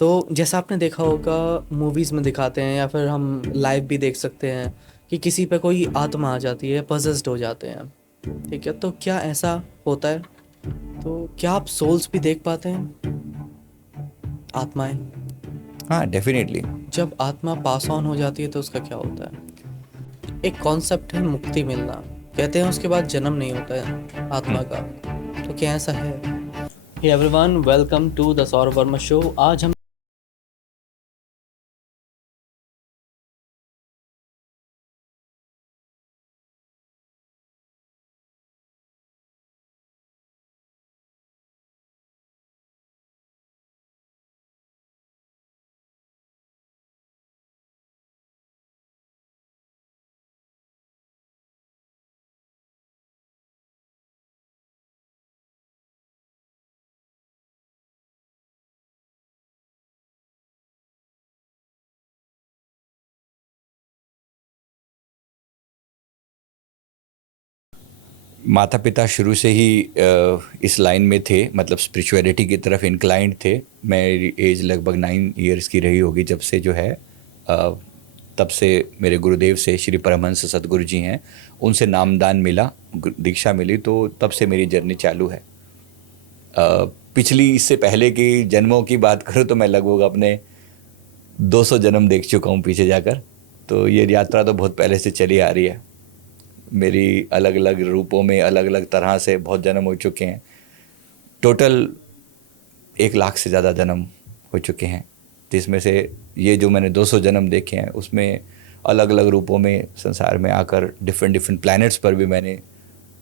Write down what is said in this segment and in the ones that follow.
तो जैसा आपने देखा होगा, मूवीज़ में दिखाते हैं या फिर हम लाइव भी देख सकते हैं कि किसी पे कोई आत्मा आ जाती है, पजेस्ड हो जाते हैं। ठीक है, तो क्या ऐसा होता है? तो क्या आप सोल्स भी देख पाते हैं, आत्माएं? हाँ, डेफिनेटली। जब आत्मा पास ऑन हो जाती है तो उसका क्या होता है? एक कॉन्सेप्ट है मुक्ति मिलना। कहते हैं उसके बाद जन्म नहीं होता है आत्मा का। तो क्या ऐसा है? Hey everyone, welcome to the Saurabh Verma show. आज हम माता पिता शुरू से ही इस लाइन में थे, मतलब स्पिरिचुअलिटी की तरफ इंक्लाइंड थे। मेरी एज लगभग 9 इयर्स की रही होगी जब से जो है तब से मेरे गुरुदेव से, श्री परमहंस सदगुरु जी हैं, उनसे नामदान मिला, दीक्षा मिली, तो तब से मेरी जर्नी चालू है। पिछली, इससे पहले की जन्मों की बात करूँ तो मैं लगभग अपने 200 जन्म देख चुका हूँ पीछे जाकर। तो ये यात्रा तो बहुत पहले से चली आ रही है। मेरी अलग अलग रूपों में, अलग अलग तरह से बहुत जन्म हो चुके हैं। टोटल 1 लाख से ज़्यादा जन्म हो चुके हैं, जिसमें से ये जो मैंने 200 जन्म देखे हैं उसमें अलग अलग रूपों में संसार में आकर डिफरेंट डिफरेंट प्लैनेट्स पर भी मैंने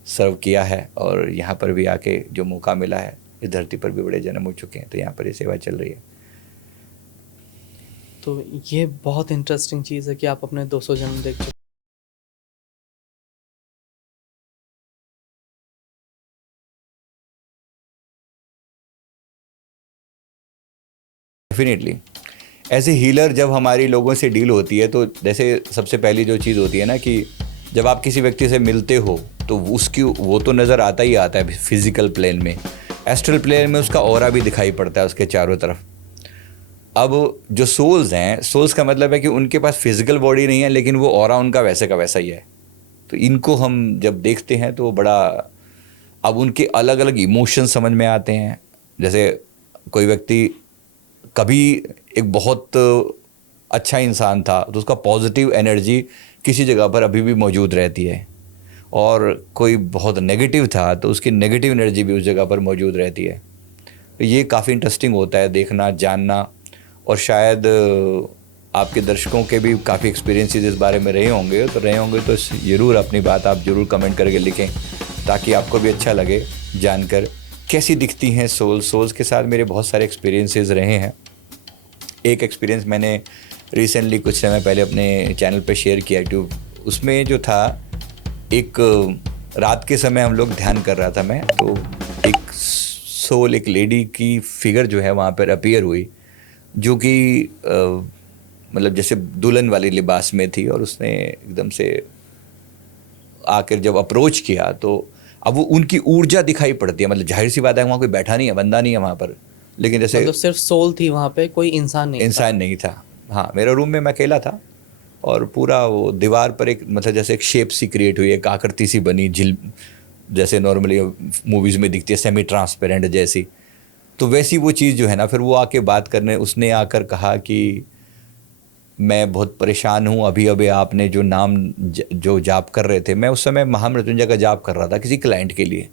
सर्व किया है, और यहाँ पर भी आके जो मौका मिला है, इस धरती पर भी बड़े जन्म हो चुके हैं, तो यहाँ पर ये सेवा चल रही है। तो ये बहुत इंटरेस्टिंग चीज़ है कि आप अपने 200 जन्म देख चुके। डेफिनेटली। एज ए हीलर जब हमारी लोगों से डील होती है, तो जैसे सबसे पहली जो चीज़ होती है ना, कि जब आप किसी व्यक्ति से मिलते हो तो उसकी वो तो नज़र आता ही आता है फिजिकल प्लेन में। एस्ट्रल प्लेन में उसका ऑरा भी दिखाई पड़ता है उसके चारों तरफ। अब जो सोल्स हैं, सोल्स का मतलब है कि उनके पास फिजिकल बॉडी नहीं है, लेकिन वो ऑरा उनका वैसे का वैसा ही है। तो इनको हम जब देखते हैं तो बड़ा, अब उनके अलग अलग इमोशन समझ में आते हैं। जैसे कोई व्यक्ति कभी एक बहुत अच्छा इंसान था तो उसका पॉजिटिव एनर्जी किसी जगह पर अभी भी मौजूद रहती है, और कोई बहुत नेगेटिव था तो उसकी नेगेटिव एनर्जी भी उस जगह पर मौजूद रहती है। तो ये काफ़ी इंटरेस्टिंग होता है देखना, जानना। और शायद आपके दर्शकों के भी काफ़ी एक्सपीरियंसेस इस बारे में रहे होंगे तो ज़रूर अपनी बात आप ज़रूर कमेंट करके लिखें, ताकि आपको भी अच्छा लगे जानकर कैसी दिखती हैं सोल्स के साथ मेरे बहुत सारे एक्सपीरियंसेस रहे हैं। एक एक्सपीरियंस मैंने रिसेंटली कुछ समय पहले अपने चैनल पे शेयर किया यूट्यूब, उसमें जो था, एक रात के समय हम लोग ध्यान कर रहा था मैं, तो एक सोल, एक लेडी की फिगर जो है वहाँ पर अपीयर हुई, जो कि मतलब जैसे दुल्हन वाली लिबास में थी, और उसने एकदम से आकर जब अप्रोच किया तो अब वो उनकी ऊर्जा दिखाई पड़ती है। मतलब जाहिर सी बात है, वहाँ कोई बैठा नहीं है, बंदा नहीं है वहाँ पर, लेकिन जैसे मतलब सिर्फ सोल थी वहाँ पे, कोई इंसान नहीं था। इंसान नहीं था। हाँ, मेरा रूम में मैं अकेला था, और पूरा वो दीवार पर एक, मतलब जैसे एक शेप सी क्रिएट हुई, एक आकृति सी बनी, झिल, जैसे नॉर्मली मूवीज़ में दिखती है, सेमी ट्रांसपेरेंट जैसी। तो वैसी वो चीज़ जो है ना, फिर वो आके बात करने, उसने आकर कहा कि मैं बहुत परेशान हूँ, अभी अभी आपने जो नाम जो जाप कर रहे थे, मैं उस समय महामृत्युंजय का जाप कर रहा था किसी क्लाइंट के लिए,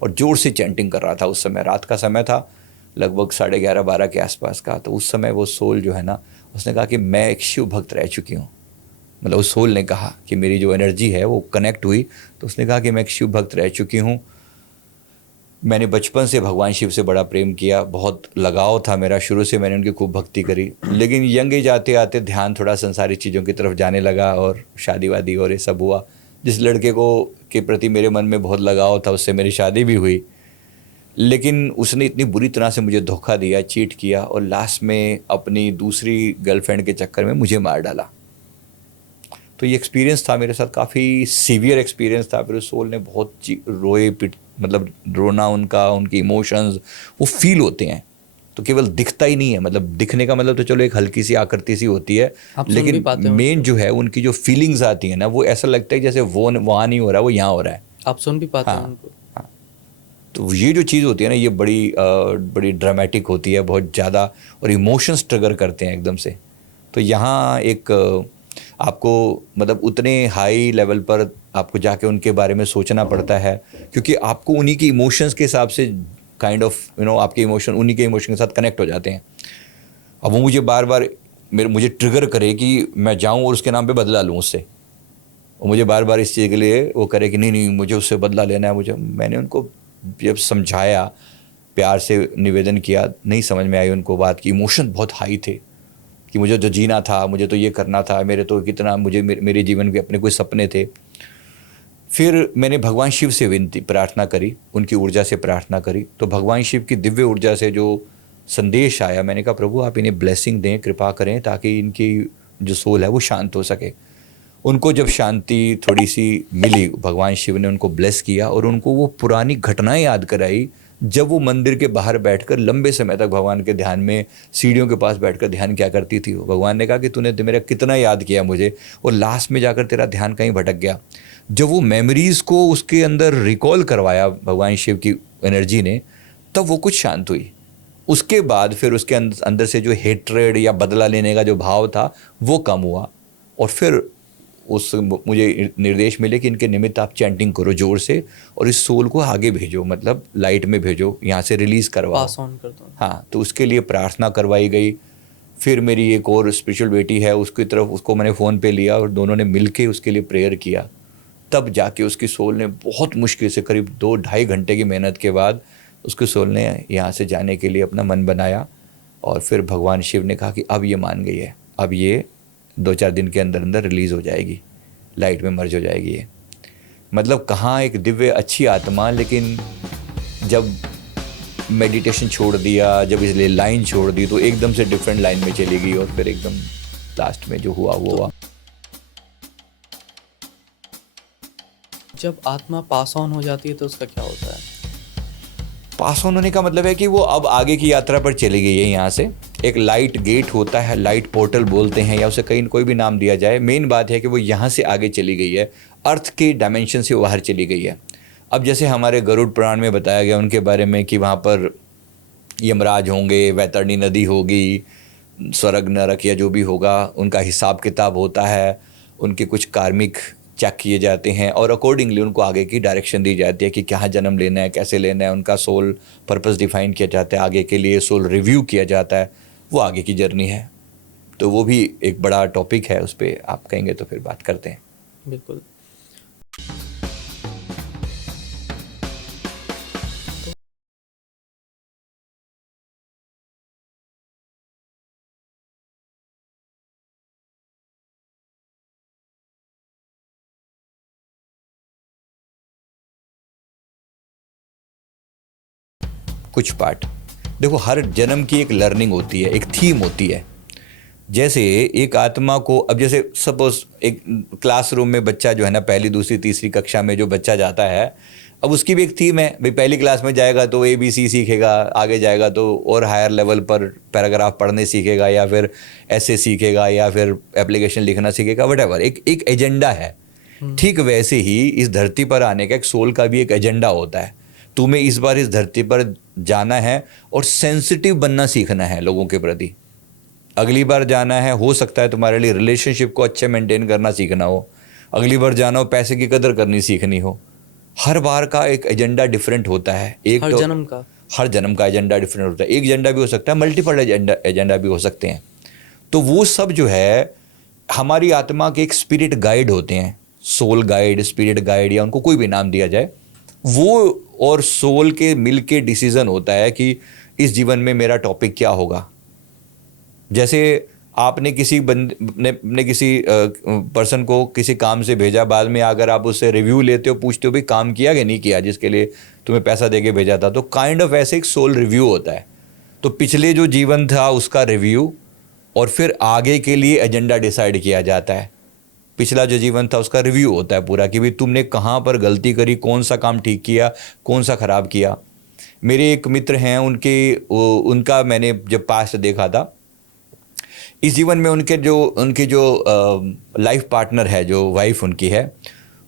और ज़ोर से चैंटिंग कर रहा था। उस समय रात का समय था, लगभग 11:30-12 के आसपास का। तो उस समय वो सोल जो है ना, उसने कहा कि मैं एक शिव भक्त रह चुकी हूँ। मतलब उस सोल ने कहा कि मेरी जो एनर्जी है वो कनेक्ट हुई, तो उसने कहा कि मैं एक शिव भक्त रह चुकी हूँ। मैंने बचपन से भगवान शिव से बड़ा प्रेम किया, बहुत लगाव था मेरा, शुरू से मैंने उनकी खूब भक्ति करी। लेकिन यंग एज आते आते ध्यान थोड़ा संसारी चीज़ों की तरफ जाने लगा, और शादी वादी और ये सब हुआ। जिस लड़के को के प्रति मेरे मन में बहुत लगाव था, उससे मेरी शादी भी हुई, लेकिन उसने इतनी बुरी तरह से मुझे धोखा दिया, चीट किया, और लास्ट में अपनी दूसरी गर्लफ्रेंड के चक्कर में मुझे मार डाला। तो ये एक्सपीरियंस था मेरे साथ, काफ़ी सीवियर एक्सपीरियंस था। फिर उस सोल ने बहुत रोए पिट, मतलब रोना, उनका, उनके इमोशंस वो फील होते हैं। तो केवल दिखता ही नहीं है, मतलब दिखने का मतलब तो चलो एक हल्की सी आकृति सी होती है, आप सुन भी लेकिन पाते हो मेन जो है उनकी जो फीलिंग्स आती है ना, वो ऐसा लगता है जैसे वो वहाँ नहीं हो रहा, वो यहाँ हो रहा है। आप सुन भी पाते हो हाँ उनको। हाँ। तो ये जो चीज़ होती है ना, ये बड़ी ड्रामेटिक होती है बहुत ज़्यादा, और इमोशंस ट्रिगर करते हैं एकदम से। तो यहाँ एक आपको मतलब उतने हाई लेवल पर आपको जाके उनके बारे में सोचना पड़ता है, क्योंकि आपको उन्हीं के इमोशंस के हिसाब से काइंड ऑफ आपके इमोशन उन्हीं के इमोशन के साथ कनेक्ट हो जाते हैं। अब वो मुझे बार बार मुझे ट्रिगर करे कि मैं जाऊँ और उसके नाम पे बदला लूँ उससे, और मुझे बार बार इस चीज़ के लिए वो करे कि नहीं नहीं मुझे उससे बदला लेना है। मैंने उनको जब समझाया, प्यार से निवेदन किया, नहीं समझ में आई उनको बात की। इमोशन बहुत हाई थे कि मुझे जो जीना था, मुझे तो ये करना था, मेरे तो कितना मेरे जीवन के अपने कोई सपने थे। फिर मैंने भगवान शिव से प्रार्थना करी, उनकी ऊर्जा से प्रार्थना करी। तो भगवान शिव की दिव्य ऊर्जा से जो संदेश आया, मैंने कहा प्रभु आप इन्हें ब्लेसिंग दें, कृपा करें, ताकि इनकी जो सोल है वो शांत हो सके। उनको जब शांति थोड़ी सी मिली, भगवान शिव ने उनको ब्लेस किया और उनको वो पुरानी घटनाएं याद कराई, जब वो मंदिर के बाहर बैठकर लंबे समय तक भगवान के ध्यान में सीढ़ियों के पास बैठकर ध्यान क्या करती थी। भगवान ने कहा कि तूने मेरा कितना याद किया मुझे, और लास्ट में जाकर तेरा ध्यान कहीं भटक गया। जब वो मेमोरीज़ को उसके अंदर रिकॉल करवाया भगवान शिव की एनर्जी ने, तब वो कुछ शांत हुई। उसके बाद फिर उसके अंदर से जो हेट्रेड या बदला लेने का जो भाव था वो कम हुआ, और फिर मुझे निर्देश मिले कि इनके निमित्त आप चैंटिंग करो जोर से, और इस सोल को आगे भेजो, मतलब लाइट में भेजो, यहाँ से रिलीज़ करवाओ, पास ऑन कर दो। हाँ, तो उसके लिए प्रार्थना करवाई गई। फिर मेरी एक और स्पिरिचुअल बेटी है, उसकी तरफ उसको मैंने फ़ोन पे लिया और दोनों ने मिलके उसके लिए प्रेयर किया। तब जाके उसकी सोल ने बहुत मुश्किल से करीब 2-2.5 घंटे की मेहनत के बाद उसकी सोल ने यहाँ से जाने के लिए अपना मन बनाया। और फिर भगवान शिव ने कहा कि अब ये मान गई है, अब ये 2-4 दिन के अंदर अंदर रिलीज़ हो जाएगी, लाइट में मर्ज हो जाएगी ये। मतलब कहाँ एक दिव्य अच्छी आत्मा, लेकिन जब मेडिटेशन छोड़ दिया, जब इसलिए लाइन छोड़ दी, तो एकदम से डिफरेंट लाइन में चली गई, और फिर एकदम लास्ट में जो हुआ वो हुआ। जब आत्मा पास ऑन हो जाती है तो उसका क्या होता है? पास ऑन होने का मतलब है कि वो अब आगे की यात्रा पर चली गई है। यहाँ से एक लाइट गेट होता है, लाइट पोर्टल बोलते हैं, या उसे कहीं कोई भी नाम दिया जाए। मेन बात है कि वो यहाँ से आगे चली गई है, अर्थ के डायमेंशन से बाहर चली गई है। अब जैसे हमारे गरुड़ पुराण में बताया गया उनके बारे में कि वहाँ पर यमराज होंगे, वैतरणी नदी होगी, स्वर्ग नरक या जो भी होगा, उनका हिसाब किताब होता है, उनके कुछ कार्मिक चेक किए जाते हैं, और अकॉर्डिंगली उनको आगे की डायरेक्शन दी जाती है कि कहाँ जन्म लेना है, कैसे लेना है। उनका सोल पर्पस डिफाइन किया जाता है, आगे के लिए सोल रिव्यू किया जाता है, वो आगे की जर्नी है। तो वो भी एक बड़ा टॉपिक है, उस पर आप कहेंगे तो फिर बात करते हैं। बिल्कुल। कुछ पार्ट देखो, हर जन्म की एक लर्निंग होती है, एक थीम होती है। जैसे एक आत्मा को, अब जैसे सपोज एक क्लासरूम में बच्चा जो है ना, पहली दूसरी तीसरी कक्षा में जो बच्चा जाता है, अब उसकी भी एक थीम है भाई। पहली क्लास में जाएगा तो ABC सीखेगा, आगे जाएगा तो और हायर लेवल पर पैराग्राफ पढ़ने सीखेगा, या फिर ऐसे सीखेगा, या फिर एप्लीकेशन लिखना सीखेगा, वटएवर। एक एजेंडा है। ठीक वैसे ही इस धरती पर आने का एक सोल का भी एक एजेंडा होता है। तुम्हें इस बार इस धरती पर जाना है और सेंसिटिव बनना सीखना है लोगों के प्रति। अगली बार जाना है, हो सकता है तुम्हारे लिए रिलेशनशिप को अच्छे मेंटेन करना सीखना हो, अगली बार जाना हो पैसे की कदर करनी सीखनी हो। हर बार का एक एजेंडा डिफरेंट होता है। एक हर जन्म का एजेंडा डिफरेंट होता है। एक एजेंडा भी हो सकता है, मल्टीपल एजेंडा भी हो सकते हैं। तो वो सब जो है हमारी आत्मा के एक स्पिरिट गाइड होते हैं, सोल गाइड, स्पिरिट गाइड, या उनको कोई भी नाम दिया जाए। वो और सोल के मिल के डिसीजन होता है कि इस जीवन में मेरा टॉपिक क्या होगा। जैसे आपने किसी ने किसी पर्सन को किसी काम से भेजा, बाद में अगर आप उससे रिव्यू लेते हो, पूछते हो भी काम किया कि नहीं किया जिसके लिए तुम्हें पैसा देके भेजा था, तो काइंड ऑफ ऐसे एक सोल रिव्यू होता है। तो पिछले जो जीवन था उसका रिव्यू, और फिर आगे के लिए एजेंडा डिसाइड किया जाता है। पिछला जो जीवन था उसका रिव्यू होता है पूरा, कि भाई तुमने कहाँ पर गलती करी, कौन सा काम ठीक किया, कौन सा खराब किया। मेरे एक मित्र हैं, उनका मैंने जब पास्ट देखा था, इस जीवन में उनके जो लाइफ पार्टनर है, जो वाइफ उनकी है,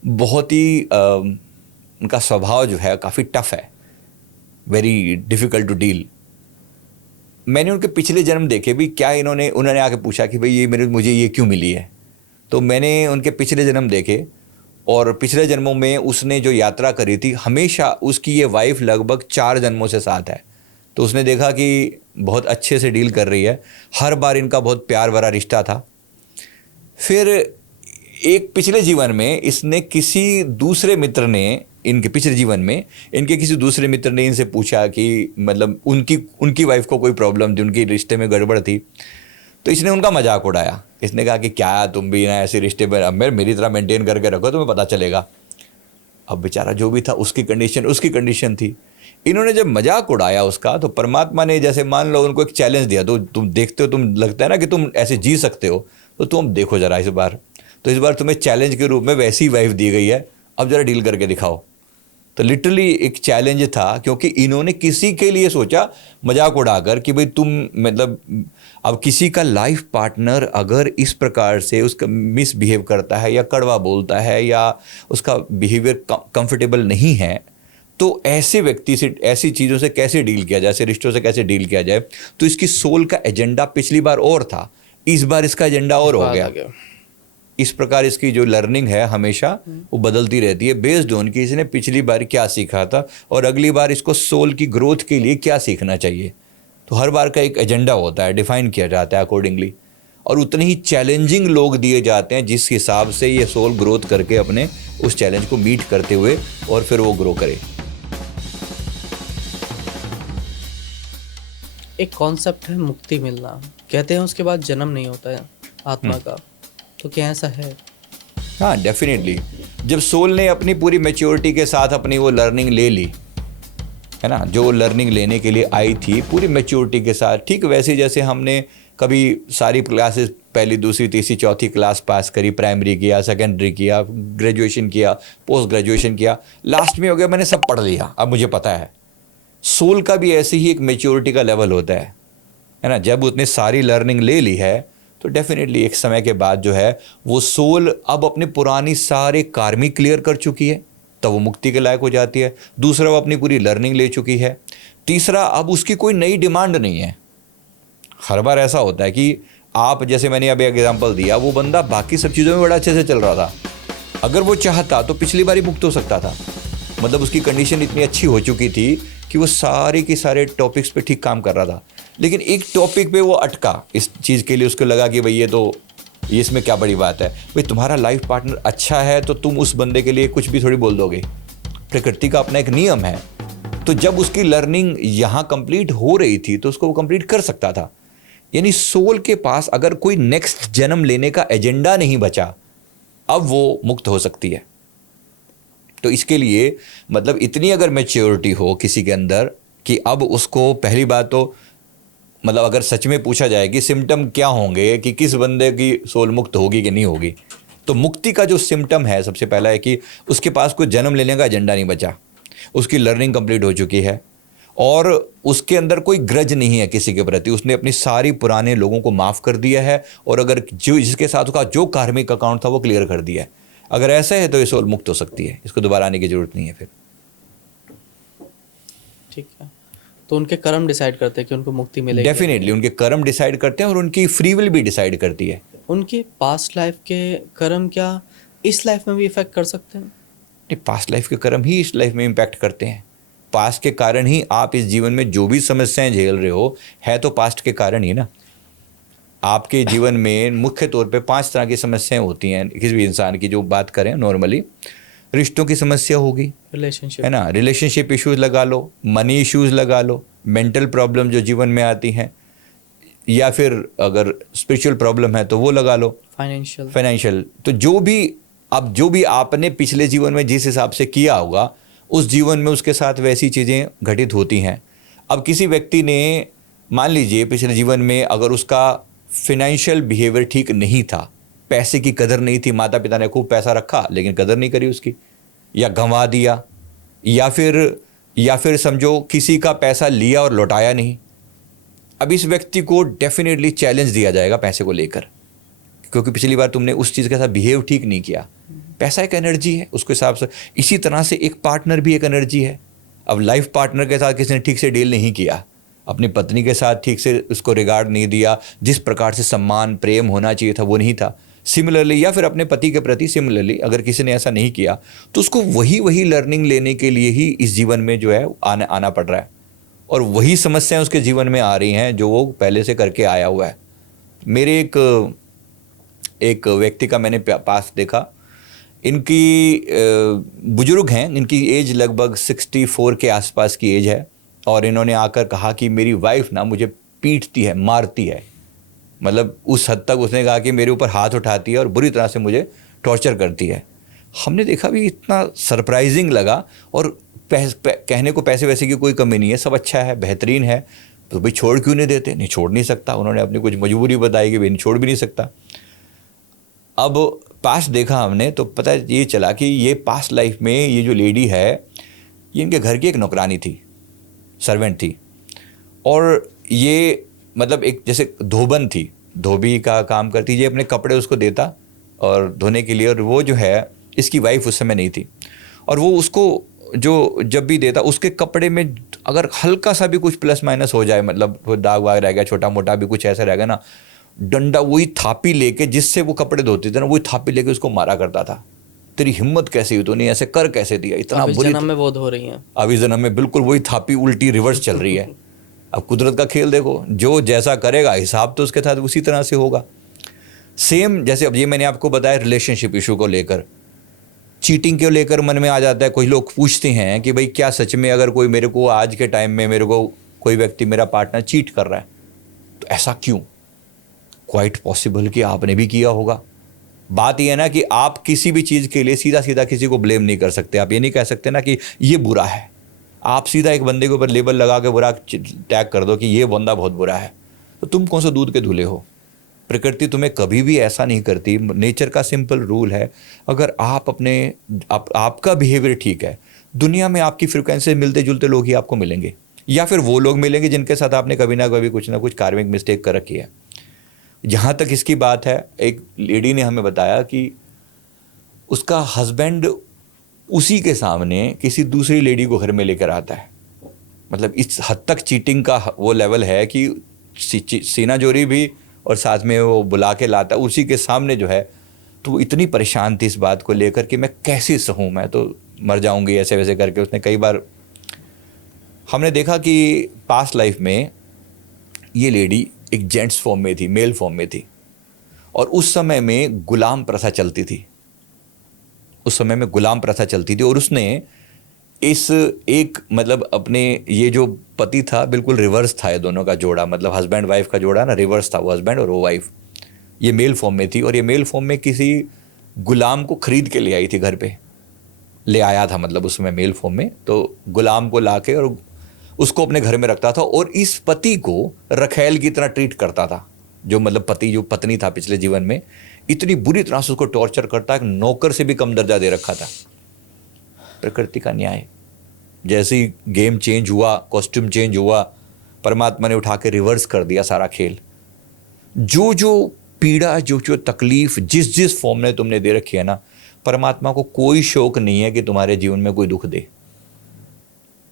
बहुत ही उनका स्वभाव जो है काफ़ी टफ है, वेरी डिफ़िकल्ट टू डील। मैंने उनके पिछले जन्म देखे भी, क्या उन्होंने आके पूछा कि भाई ये मुझे ये क्यों मिली है। तो मैंने उनके पिछले जन्म देखे, और पिछले जन्मों में उसने जो यात्रा करी थी, हमेशा उसकी ये वाइफ लगभग 4 जन्मों से साथ है। तो उसने देखा कि बहुत अच्छे से डील कर रही है, हर बार इनका बहुत प्यार भरा रिश्ता था। फिर एक पिछले जीवन में इसने किसी दूसरे मित्र ने, इनके पिछले जीवन में इनके किसी दूसरे मित्र ने इनसे पूछा कि मतलब उनकी वाइफ को कोई प्रॉब्लम थी, उनके रिश्ते में गड़बड़ थी। तो इसने उनका मजाक उड़ाया। इसने कहा कि क्या तुम भी ना ऐसे रिश्ते में अब मेरी तरह मेंटेन करके रखो, तुम्हें पता चलेगा। अब बेचारा जो भी था, उसकी कंडीशन थी। इन्होंने जब मजाक उड़ाया उसका, तो परमात्मा ने जैसे मान लो उनको एक चैलेंज दिया। तो तुम देखते हो, तुम लगता है ना कि तुम ऐसे जी सकते हो, तो तुम देखो जरा इस बार। तो इस बार तुम्हें चैलेंज के रूप में वैसी वाइफ दी गई है, अब जरा डील करके दिखाओ। तो लिटरली एक चैलेंज था, क्योंकि इन्होंने किसी के लिए सोचा मजाक उड़ाकर कि भाई तुम मतलब, अब किसी का लाइफ पार्टनर अगर इस प्रकार से उसका मिसबिहेव करता है या कड़वा बोलता है या उसका बिहेवियर कंफर्टेबल नहीं है, तो ऐसे व्यक्ति से, ऐसी चीज़ों से कैसे डील किया जाए, ऐसे रिश्तों से कैसे डील किया जाए। तो इसकी सोल का एजेंडा पिछली बार और था, इस बार इसका एजेंडा और हो गया। इस प्रकार इसकी जो लर्निंग है हमेशा वो बदलती रहती है, बेस्ड ऑन कि इसने पिछली बार क्या सीखा था और अगली बार इसको सोल की ग्रोथ के लिए क्या सीखना चाहिए। तो हर बार का एक एजेंडा होता है, डिफाइन किया जाता है अकॉर्डिंगली, और उतने ही चैलेंजिंग लोग दिए जाते हैं जिस हिसाब से ये सोल ग्रोथ करके अपने उस चैलेंज को मीट करते हुए और फिर वो ग्रो करे। एक कॉन्सेप्ट है मुक्ति मिलना, कहते हैं उसके बाद जन्म नहीं होता है आत्मा का, तो क्या ऐसा है? हाँ, डेफिनेटली। जब सोल ने अपनी पूरी मैच्योरिटी के साथ अपनी वो लर्निंग ले ली है ना, जो लर्निंग लेने के लिए आई थी पूरी मैच्योरिटी के साथ, ठीक वैसे जैसे हमने कभी सारी क्लासेस पहली दूसरी तीसरी चौथी क्लास पास करी, प्राइमरी किया, सेकेंडरी किया, ग्रेजुएशन किया, पोस्ट ग्रेजुएशन किया, लास्ट में हो गया मैंने सब पढ़ लिया, अब मुझे पता है। सोल का भी ऐसे ही एक मैच्योरिटी का लेवल होता है ना। जब उसने सारी लर्निंग ले ली है तो डेफिनेटली एक समय के बाद जो है वो सोल अब अपनी पुरानी सारे कार्मी क्लियर कर चुकी है, तब वो मुक्ति के लायक हो जाती है। दूसरा, वो अपनी पूरी लर्निंग ले चुकी है। तीसरा, अब उसकी कोई नई डिमांड नहीं है। हर बार ऐसा होता है कि आप, जैसे मैंने अभी एग्जांपल दिया, वो बंदा बाकी सब चीज़ों में बड़ा अच्छे से चल रहा था, अगर वो चाहता तो पिछली बार ही मुक्त हो सकता था। मतलब उसकी कंडीशन इतनी अच्छी हो चुकी थी कि वो सारे के सारे टॉपिक्स पे ठीक काम कर रहा था, लेकिन एक टॉपिक पे वो अटका। इस चीज़ के लिए उसको लगा कि भाई ये इसमें क्या बड़ी बात है। भाई तुम्हारा लाइफ पार्टनर अच्छा है तो तुम उस बंदे के लिए कुछ भी थोड़ी बोल दोगे, प्रकृति का अपना एक नियम है। तो जब उसकी लर्निंग यहाँ कंप्लीट हो रही थी तो उसको वो कंप्लीट कर सकता था। यानी सोल के पास अगर कोई नेक्स्ट जन्म लेने का एजेंडा नहीं बचा, अब वो मुक्त हो सकती है। तो इसके लिए मतलब इतनी अगर मैच्योरिटी हो किसी के अंदर कि अब उसको, पहली बात तो मतलब अगर सच में पूछा जाए कि सिम्टम क्या होंगे कि किस बंदे की सोल मुक्त होगी कि नहीं होगी, तो मुक्ति का जो सिम्टम है सबसे पहला है कि उसके पास कोई जन्म लेने का एजेंडा नहीं बचा, उसकी लर्निंग कंप्लीट हो चुकी है और उसके अंदर कोई ग्रज नहीं है किसी के प्रति। उसने अपनी सारी पुराने लोगों को माफ़ कर दिया है और अगर जो जिसके साथ उसका जो कार्मिक अकाउंट था वो क्लियर कर दिया है। अगर ऐसा है तो ये सोल मुक्त हो सकती है, इसको दोबारा आने की जरूरत नहीं है फिर। ठीक है, तो उनके कर्म डिसाइड करते हैं कि उनको मुक्ति मिलेगी। डेफिनेटली उनके कर्म डिसाइड करते हैं और उनकी फ्री विल भी डिसाइड करती है। उनके पास्ट लाइफ के कर्म क्या इस लाइफ में भी इफेक्ट कर सकते हैं? नहीं, पास्ट लाइफ के कर्म ही इस लाइफ में इम्पैक्ट करते हैं। पास्ट के कारण ही आप इस जीवन में जो भी समस्याएं झेल रहे हो, है तो पास्ट के कारण ही ना। आपके जीवन में मुख्य तौर पे 5 तरह की समस्याएं होती हैं किसी भी इंसान की, जो बात करें नॉर्मली। रिश्तों की समस्या होगी, रिलेशनशिप है ना, रिलेशनशिप इश्यूज लगा लो, मनी इश्यूज लगा लो, मेंटल प्रॉब्लम जो जीवन में आती हैं, या फिर अगर स्पिरिचुअल प्रॉब्लम है तो वो लगा लो, फाइनेंशियल। तो जो भी आपने पिछले जीवन में जिस हिसाब से किया होगा, उस जीवन में उसके साथ वैसी चीज़ें घटित होती हैं। अब किसी व्यक्ति ने, मान लीजिए पिछले जीवन में अगर उसका फिनेंशियल बिहेवियर ठीक नहीं था, पैसे की कदर नहीं थी, माता पिता ने खूब पैसा रखा लेकिन कदर नहीं करी उसकी, या गंवा दिया, या फिर या फिर समझो किसी का पैसा लिया और लौटाया नहीं। अब इस व्यक्ति को डेफिनेटली चैलेंज दिया जाएगा पैसे को लेकर, क्योंकि पिछली बार तुमने उस चीज़ के साथ बिहेव ठीक नहीं किया। पैसा एक एनर्जी है, उसके हिसाब से इसी तरह से एक पार्टनर भी एक एनर्जी है। अब लाइफ पार्टनर के साथ किसी ने ठीक से डील नहीं किया, अपनी पत्नी के साथ ठीक से उसको रिगार्ड नहीं दिया, जिस प्रकार से सम्मान प्रेम होना चाहिए था वो नहीं था, सिमिलरली, या फिर अपने पति के प्रति सिमिलरली अगर किसी ने ऐसा नहीं किया, तो उसको वही लर्निंग लेने के लिए ही इस जीवन में जो है आना पड़ रहा है, और वही समस्याएं उसके जीवन में आ रही हैं जो वो पहले से करके आया हुआ है। मेरे एक व्यक्ति का मैंने पास देखा, इनकी बुजुर्ग हैं, इनकी एज लगभग 64 के आसपास की एज है, और इन्होंने आकर कहा कि मेरी वाइफ ना मुझे पीटती है, मारती है, मतलब उस हद तक उसने कहा कि मेरे ऊपर हाथ उठाती है और बुरी तरह से मुझे टॉर्चर करती है। हमने देखा भी, इतना सरप्राइजिंग लगा, और कहने को पैसे वैसे की कोई कमी नहीं है, सब अच्छा है, बेहतरीन है, तो भाई छोड़ क्यों नहीं देते? नहीं, छोड़ नहीं सकता। उन्होंने अपनी कुछ मजबूरी बताई कि भाई नहीं, छोड़ भी नहीं सकता। अब पास्ट देखा हमने तो पता ये चला कि ये पास्ट लाइफ में ये जो लेडी है, ये इनके घर की एक नौकरानी थी, सर्वेंट थी, और ये मतलब एक जैसे धोबन थी, धोबी का काम करती, ये अपने कपड़े उसको देता और धोने के लिए, और वो जो है, इसकी वाइफ उस समय नहीं थी, और वो उसको जो जब भी देता, उसके कपड़े में अगर हल्का सा भी कुछ प्लस माइनस हो जाए, मतलब दाग वाग रह गया, छोटा मोटा भी कुछ ऐसा रह गया ना, डंडा, वही थापी लेके, जिससे वो कपड़े धोते थे ना, वही थापी लेके उसको मारा करता था। तेरी हिम्मत कैसे हुई, तूने ऐसे कर कैसे दिया, इतना बुरी। जन्म में वो धो रही हैं, अब इस जन्म में बिल्कुल वही थापी उल्टी रिवर्स चल रही है। अब कुदरत का खेल देखो, जो जैसा करेगा हिसाब तो उसके साथ उसी तरह से होगा। सेम जैसे अब ये मैंने आपको बताया रिलेशनशिप इशू को लेकर, चीटिंग को लेकर मन में आ जाता है। कोई लोग पूछते हैं कि भाई क्या सच में अगर कोई मेरे को आज के टाइम में मेरे को कोई व्यक्ति, मेरा पार्टनर चीट कर रहा है, तो ऐसा क्यों? क्वाइट पॉसिबल कि आपने भी किया होगा। बात यह है ना कि आप किसी भी चीज़ के लिए सीधा सीधा किसी को ब्लेम नहीं कर सकते। आप ये नहीं कह सकते ना कि ये बुरा है, आप सीधा एक बंदे के ऊपर लेबल लगा के बुरा टैग कर दो कि ये बंदा बहुत बुरा है, तो तुम कौन सा दूध के धुले हो? प्रकृति तुम्हें कभी भी ऐसा नहीं करती। नेचर का सिंपल रूल है, अगर आप आपका बिहेवियर ठीक है, दुनिया में आपकी फ्रिक्वेंसी से मिलते जुलते लोग ही आपको मिलेंगे, या फिर वो लोग मिलेंगे जिनके साथ आपने कभी ना कभी कुछ ना कुछ कार्मिक मिस्टेक कर रखी है। जहाँ तक इसकी बात है, एक लेडी ने हमें बताया कि उसका हस्बैंड उसी के सामने किसी दूसरी लेडी को घर में लेकर आता है। मतलब इस हद तक चीटिंग का वो लेवल है कि सीना जोरी भी, और साथ में वो बुला के लाता उसी के सामने जो है। तो वो इतनी परेशान थी इस बात को लेकर कि मैं कैसे सहूँ, मैं तो मर जाऊंगी, ऐसे वैसे करके उसने कई बार। हमने देखा कि पास्ट लाइफ में ये लेडी एक जेंट्स फॉर्म में थी, मेल फॉर्म में थी, और उस समय में गुलाम प्रथा चलती थी, और उसने इस एक मतलब अपने ये जो पति था बिल्कुल रिवर्स था, ये दोनों का जोड़ा, मतलब हस्बैंड वाइफ का जोड़ा ना रिवर्स था, वो हस्बैंड और वो वाइफ। ये मेल फॉर्म में थी, और ये मेल फॉर्म में किसी गुलाम को खरीद के ले आई थी, घर पे ले आया था, मतलब उसमें मेल फॉर्म में। तो गुलाम को ला के और उसको अपने घर में रखता था, और इस पति को रखैल की तरह ट्रीट करता था, जो मतलब पति जो पत्नी था पिछले जीवन में, इतनी बुरी तरह से उसको टॉर्चर करता है, नौकर से भी कम दर्जा दे रखा था। प्रकृति का न्याय, जैसे ही गेम चेंज हुआ, कॉस्ट्यूम चेंज हुआ, परमात्मा ने उठा के रिवर्स कर दिया सारा खेल। जो जो पीड़ा, जो जो तकलीफ जिस जिस फॉर्म में तुमने दे रखी है ना, परमात्मा को कोई शौक नहीं है कि तुम्हारे जीवन में कोई दुख दे।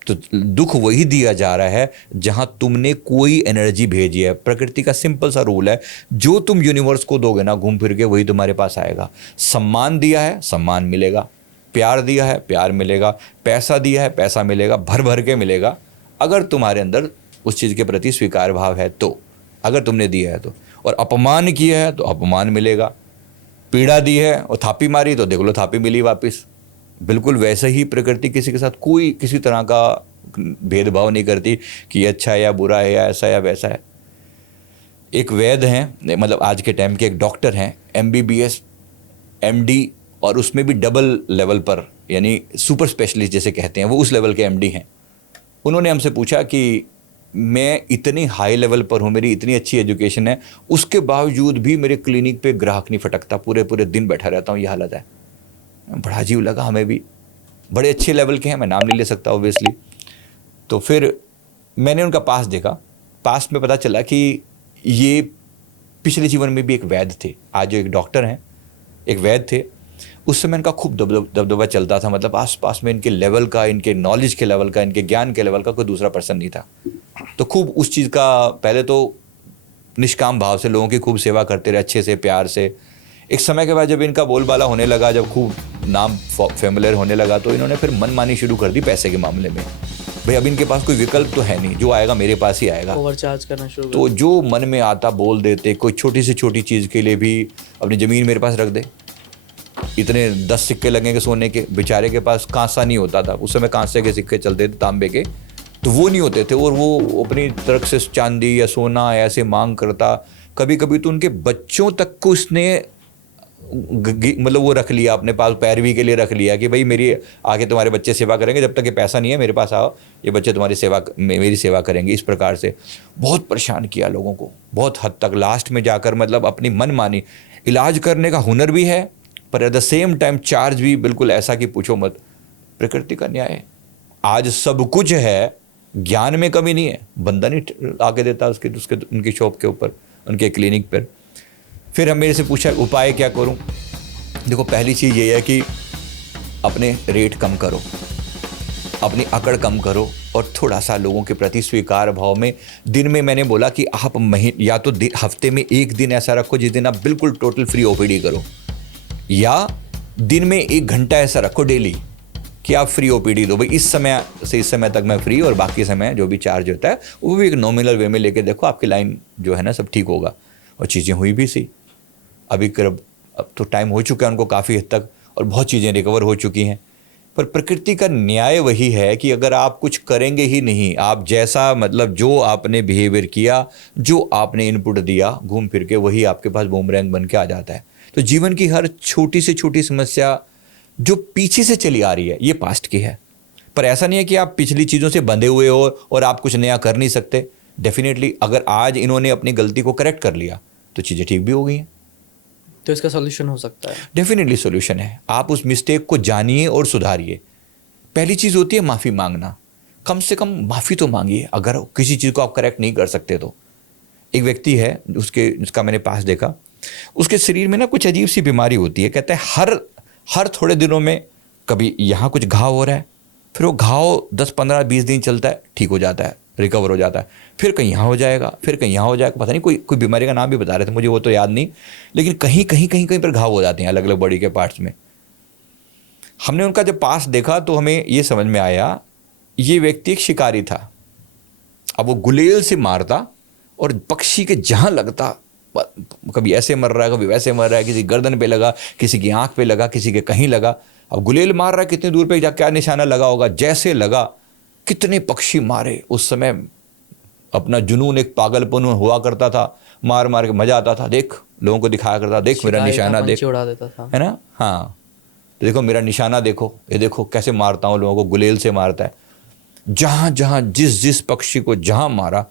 तो दुख वही दिया जा रहा है जहां तुमने कोई एनर्जी भेजी है। प्रकृति का सिंपल सा रूल है, जो तुम यूनिवर्स को दोगे ना घूम फिर के, वही तुम्हारे पास आएगा। सम्मान दिया है, सम्मान मिलेगा। प्यार दिया है, प्यार मिलेगा। पैसा दिया है, पैसा मिलेगा, भर भर के मिलेगा, अगर तुम्हारे अंदर उस चीज़ के प्रति स्वीकार भाव है तो, अगर तुमने दिया है तो। और अपमान किया है तो अपमान मिलेगा। पीड़ा दी है और थापी मारी तो देख लो थापी मिली वापस। बिल्कुल वैसे ही प्रकृति किसी के साथ कोई किसी तरह का भेदभाव नहीं करती कि ये अच्छा है या बुरा है या ऐसा या वैसा है। एक वैद्य हैं, मतलब आज के टाइम के एक डॉक्टर हैं, MBBS MD, और उसमें भी डबल लेवल पर, यानी सुपर स्पेशलिस्ट जैसे कहते हैं, वो उस लेवल के MD हैं। उन्होंने हमसे पूछा कि मैं इतनी हाई लेवल पर हूँ, मेरी इतनी अच्छी एजुकेशन है, उसके बावजूद भी मेरे क्लिनिक पे ग्राहक नहीं फटकता, पूरे पूरे दिन बैठा रहता हूँ, ये हालत है। बड़ा अजीब लगा हमें भी। बड़े अच्छे लेवल के हैं, मैं नाम नहीं ले सकता ऑब्वियसली। तो फिर मैंने उनका पास देखा, पास में पता चला कि ये पिछले जीवन में भी एक वैद्य थे, आज जो एक डॉक्टर हैं, एक वैद्य थे। उस समय इनका खूब दबदबा चलता था, मतलब आसपास में इनके लेवल का, इनके नॉलेज के लेवल का, इनके ज्ञान के लेवल का कोई दूसरा पर्सन नहीं था। तो खूब उस चीज़ का पहले तो निष्काम भाव से लोगों की खूब सेवा करते रहे, अच्छे से, प्यार से। एक समय के बाद जब इनका बोलबाला होने लगा, जब खूब नाम फेमिलियर होने लगा, तो इन्होंने फिर मनमानी शुरू कर दी पैसे के मामले में। भाई अब इनके पास कोई विकल्प तो है नहीं, जो आएगा मेरे पास ही आएगा, ओवरचार्ज करना शुरू तो जो मन में आता बोल देते। कोई छोटी से छोटी चीज़ के लिए भी अपनी ज़मीन मेरे पास रख दे, इतने 10 सिक्के लगेंगे सोने के, बेचारे के पास कांसा नहीं होता था उस समय, कांसे के सिक्के चलते थे, तांबे के, तो वो नहीं होते थे, और वो अपनी तरफ से चांदी या सोना ऐसे मांग करता। कभी कभी तो उनके बच्चों तक को उसने मतलब वो रख लिया अपने पास, पैरवी के लिए रख लिया कि भाई मेरी आगे तुम्हारे बच्चे सेवा करेंगे, जब तक ये पैसा नहीं है मेरे पास आओ, ये बच्चे तुम्हारी मेरी सेवा करेंगे। इस प्रकार से बहुत परेशान किया लोगों को, बहुत हद तक। लास्ट में जाकर मतलब अपनी मनमानी, इलाज करने का हुनर भी है पर at the same time charge भी बिल्कुल ऐसा कि पूछो मत। प्रकृति का न्याय, आज सब कुछ है, ज्ञान में कमी नहीं है, बंदा नहीं आके देता उसके उनकी शॉप के ऊपर, उनके क्लिनिक पर। फिर हम मेरे से पूछा उपाय क्या करूं। देखो पहली चीज़ ये है कि अपने रेट कम करो, अपनी अकड़ कम करो, और थोड़ा सा लोगों के प्रति स्वीकार भाव में। दिन में मैंने बोला कि आप या तो हफ्ते में एक दिन ऐसा रखो जिस दिन आप बिल्कुल टोटल फ्री ओपीडी करो, या दिन में 1 घंटा ऐसा रखो डेली कि आप फ्री ओपीडी दो। भाई इस समय से इस समय तक मैं फ्री, और बाकी समय जो भी चार्ज होता है वो भी एक नॉमिनल वे में लेके देखो, आपकी लाइन जो है ना सब ठीक होगा। और चीज़ें हुई भी सी। अभी अब तो टाइम हो चुका है उनको काफ़ी हद तक, और बहुत चीज़ें रिकवर हो चुकी हैं। पर प्रकृति का न्याय वही है कि अगर आप कुछ करेंगे ही नहीं, आप जैसा मतलब जो आपने बिहेवियर किया, जो आपने इनपुट दिया, घूम फिर के वही आपके पास बूमरैंग बन के आ जाता है। तो जीवन की हर छोटी से छोटी समस्या जो पीछे से चली आ रही है, ये पास्ट की है। पर ऐसा नहीं है कि आप पिछली चीज़ों से बंधे हुए हो और आप कुछ नया कर नहीं सकते। डेफिनेटली अगर आज इन्होंने अपनी गलती को करेक्ट कर लिया तो चीज़ें ठीक भी हो गई हैं। तो इसका सॉल्यूशन हो सकता है। डेफिनेटली सॉल्यूशन है। आप उस मिस्टेक को जानिए और सुधारिए। पहली चीज़ होती है माफ़ी मांगना। कम से कम माफ़ी तो मांगिए अगर किसी चीज़ को आप करेक्ट नहीं कर सकते तो। एक व्यक्ति है उसका मैंने पास देखा, उसके शरीर में ना कुछ अजीब सी बीमारी होती है। कहते हैं हर थोड़े दिनों में कभी यहाँ कुछ घाव हो रहा है, फिर वो घाव 10-15-20 दिन चलता है, ठीक हो जाता है, रिकवर हो जाता है, फिर कहीं यहाँ हो जाएगा, फिर कहीं यहाँ हो जाएगा। पता नहीं कोई बीमारी का नाम भी बता रहे थे, मुझे वो तो याद नहीं, लेकिन कहीं पर घाव हो जाते हैं अलग अलग बॉडी के पार्ट्स में। हमने उनका जब पास देखा तो हमें ये समझ में आया ये व्यक्ति एक शिकारी था। अब वो गुलेल से मारता और पक्षी के जहाँ लगता, कभी ऐसे मर रहा है, कभी वैसे मर रहा है, किसी गर्दन पे लगा, किसी की आंख पे लगा, किसी के कहीं लगा। अब गुलेल मार रहा है, कितनी दूर पे जा क्या निशाना लगा होगा, जैसे लगा कितने पक्षी मारे। उस समय अपना जुनून, एक पागलपन हुआ करता था, मार मार के मजा आता था। देख, लोगों को दिखाया करता, देख मेरा निशाना, देख, उड़ा देता था, है ना। हाँ, तो देखो मेरा निशाना, देखो ये देखो कैसे मारता हूँ लोगों को, गुलेल से मारता है। जहाँ जहाँ जिस पक्षी को जहाँ मारा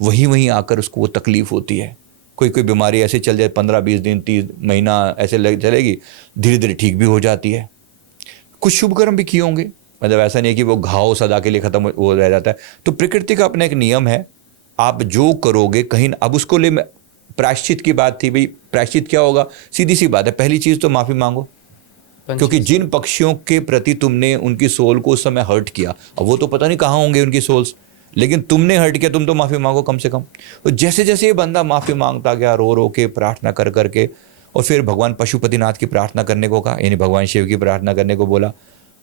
वहीं आकर उसको वो तकलीफ होती है। कोई बीमारी ऐसे चल जाए 15-20 दिन, 30 महीना ऐसे चलेगी, धीरे धीरे ठीक भी हो जाती है। कुछ शुभ कर्म भी किए होंगे, मतलब ऐसा नहीं है कि वो घाव सदा के लिए खत्म हो रह जाता है। तो प्रकृति का अपना एक नियम है, आप जो करोगे कहीं। अब उसको ले प्रायश्चित की बात थी, भाई प्रायश्चित क्या होगा, सीधी सी बात है, पहली चीज़ तो माफ़ी मांगो, क्योंकि जिन पक्षियों के प्रति तुमने उनकी सोल को उस समय हर्ट किया, अब वो तो पता नहीं कहाँ होंगे उनकी सोल्स, लेकिन तुमने हर्ट किया, तुम तो माफ़ी मांगो कम से कम। तो जैसे जैसे ये बंदा माफ़ी मांगता गया, रो के प्रार्थना कर करके, और फिर भगवान पशुपतिनाथ की प्रार्थना करने को कहा, यानी भगवान शिव की प्रार्थना करने को बोला,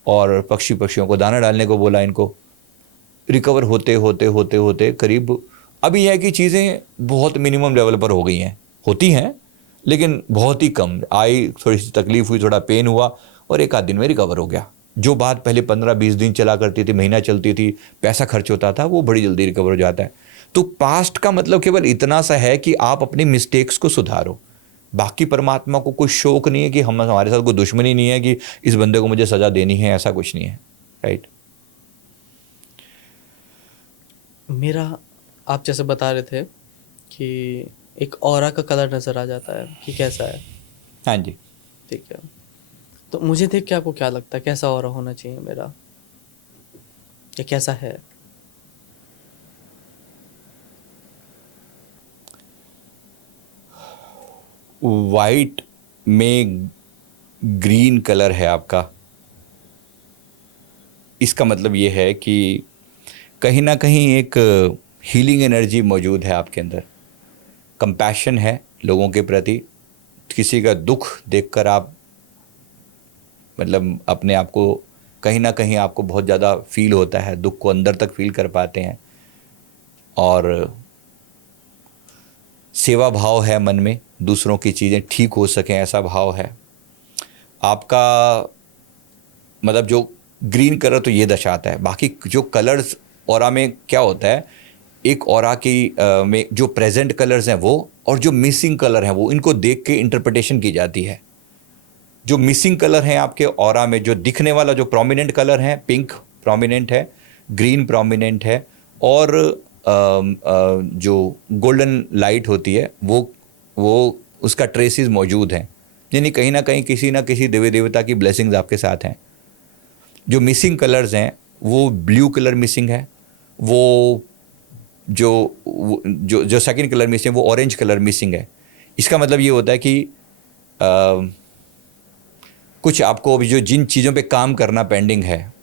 और पक्षियों को दाना डालने को बोला। इनको रिकवर होते होते होते होते करीब अभी यह कि चीज़ें बहुत मिनिमम लेवल पर हो गई हैं, होती हैं लेकिन बहुत ही कम आई। थोड़ी सी तकलीफ हुई, थोड़ा पेन हुआ, और 1 आध दिन में रिकवर हो गया। जो बात पहले 15-20 दिन चला करती थी, महीना चलती थी, पैसा खर्च होता था, वो बड़ी जल्दी रिकवर हो जाता है। तो पास्ट का मतलब केवल इतना सा है कि आप अपनी मिस्टेक्स को सुधारो। बाकी परमात्मा को कोई शौक नहीं है कि हमारे साथ कोई दुश्मनी नहीं है कि इस बंदे को मुझे सजा देनी है, ऐसा कुछ नहीं है। राइट। मेरा, आप जैसे बता रहे थे कि एक ऑरा का कलर नज़र आ जाता है कि कैसा है। हाँ जी, ठीक है। तो मुझे देख के आपको क्या लगता है कैसा ऑरा होना चाहिए मेरा, या कैसा है? वाइट में ग्रीन कलर है आपका, इसका मतलब ये है कि कहीं ना कहीं एक हीलिंग एनर्जी मौजूद है आपके अंदर, कंपैशन है लोगों के प्रति। किसी का दुख देखकर आप मतलब अपने आप को कहीं ना कहीं आपको बहुत ज़्यादा फील होता है, दुख को अंदर तक फील कर पाते हैं। और सेवा भाव है मन में, दूसरों की चीज़ें ठीक हो सकें ऐसा भाव है आपका। मतलब जो ग्रीन कलर तो ये दर्शाता है। बाकी जो कलर्स ऑरा में क्या होता है, एक ऑरा की में जो प्रेजेंट कलर्स हैं वो, और जो मिसिंग कलर हैं वो, इनको देख के इंटरप्रिटेशन की जाती है। जो मिसिंग कलर हैं आपके ऑरा में, जो दिखने वाला जो प्रोमिनेंट कलर है, पिंक प्रोमिनेंट है, ग्रीन प्रोमिनेंट है, और जो गोल्डन लाइट होती है वो उसका ट्रेसेस मौजूद हैं, यानी कहीं ना किसी देवी देवता की ब्लेसिंग्स आपके साथ हैं। जो मिसिंग कलर्स हैं वो ब्लू कलर मिसिंग है, वो जो सेकंड कलर मिसिंग है वो ऑरेंज कलर मिसिंग है। इसका मतलब ये होता है कि कुछ आपको अभी जो जिन चीज़ों पे काम करना पेंडिंग है,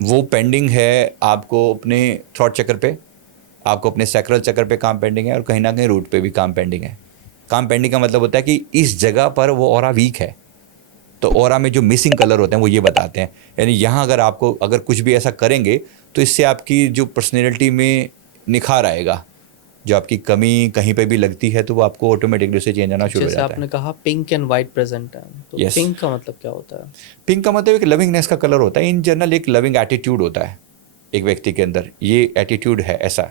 वो पेंडिंग है आपको अपने थ्रॉट चक्र पे, आपको अपने सैक्रल चक्र पे काम पेंडिंग है, और कहीं ना कहीं रूट पे भी काम पेंडिंग है। काम पेंडिंग का मतलब होता है कि इस जगह पर वो ऑरा वीक है। तो ऑरा में जो मिसिंग कलर होते हैं वो ये बताते हैं, यानी यहाँ अगर कुछ भी ऐसा करेंगे तो इससे आपकी जो पर्सनैलिटी में निखार आएगा। जो आपकी कमी कहीं पे भी लगती है तो वो आपको ऑटोमेटिकली से चेंज आना शुरू हो जैसे जाता है। आपने कहा पिंक एंड वाइट प्रेजेंट है, तो Yes. पिंक का मतलब क्या होता है? पिंक का मतलब एक लविंगनेस का कलर होता है। इन जनरल एक लविंग एटीट्यूड होता है एक व्यक्ति के अंदर, ये एटीट्यूड है ऐसा।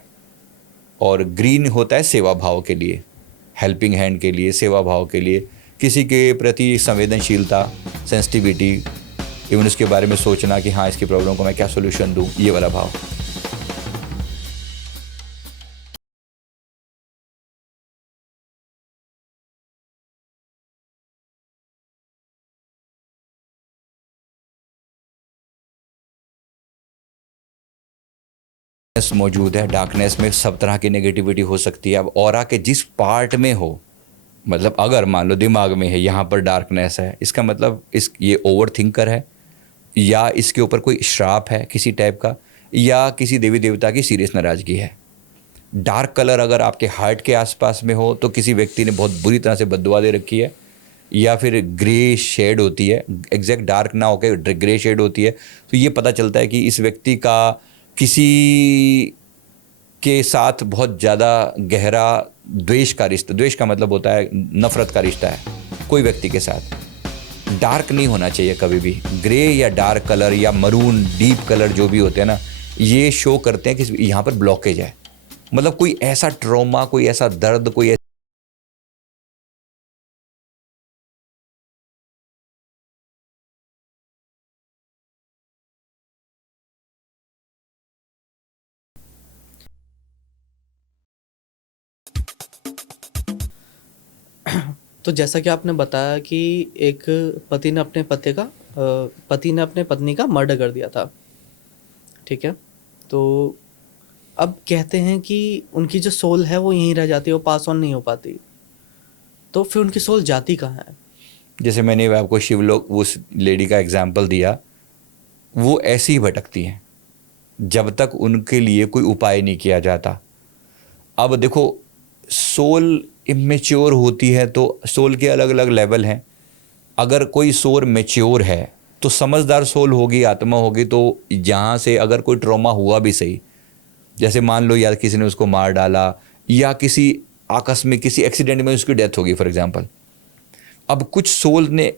और ग्रीन होता है सेवा भाव के लिए, हेल्पिंग हैंड के लिए, सेवा भाव के लिए, किसी के प्रति संवेदनशीलता, सेंसिटिविटी, इवन उसके बारे में सोचना कि हाँ इसकी प्रॉब्लम को मैं क्या सोल्यूशन दूँ, ये वाला भाव। मौजूद है। डार्कनेस में सब तरह की नेगेटिविटी हो सकती है। अब ऑरा के जिस पार्ट में हो, मतलब अगर मान लो दिमाग में है, यहाँ पर डार्कनेस है, इसका मतलब ये ओवर थिंकर है, या इसके ऊपर कोई श्राप है किसी टाइप का, या किसी देवी देवता की सीरियस नाराजगी है। डार्क कलर अगर आपके हार्ट के आसपास में हो तो किसी व्यक्ति ने बहुत बुरी तरह से बद्दुआ दे रखी है, या फिर ग्रे शेड होती है, एग्जैक्ट डार्क ना होकर ग्रे शेड होती है, तो ये पता चलता है कि इस व्यक्ति का किसी के साथ बहुत ज़्यादा गहरा द्वेष का रिश्ता, द्वेष का मतलब होता है नफरत का रिश्ता है कोई व्यक्ति के साथ। डार्क नहीं होना चाहिए कभी भी। ग्रे या डार्क कलर या मरून डीप कलर जो भी होते हैं ना, ये शो करते हैं कि यहाँ पर ब्लॉकेज है, मतलब कोई ऐसा ट्रॉमा, कोई ऐसा दर्द, कोई तो जैसा कि आपने बताया कि एक पति ने अपने पत्नी का मर्डर कर दिया था, ठीक है? तो अब कहते हैं कि उनकी जो सोल है वो यहीं रह जाती है, वो पास ऑन नहीं हो पाती। तो फिर उनकी सोल जाती कहाँ है? जैसे मैंने आपको शिवलोक उस लेडी का एग्जाम्पल दिया, वो ऐसी ही भटकती हैं जब तक उनके लिए कोई उपाय नहीं किया जाता। अब देखो, सोल इमेच्योर होती है तो सोल के अलग अलग लेवल हैं। अगर कोई सोल मेच्योर है तो समझदार सोल होगी, आत्मा होगी, तो जहाँ से अगर कोई ट्रॉमा हुआ भी सही, जैसे मान लो यार किसी ने उसको मार डाला, या किसी आकस्मिक किसी एक्सीडेंट में उसकी डेथ होगी फॉर एग्जांपल। अब कुछ सोल ने,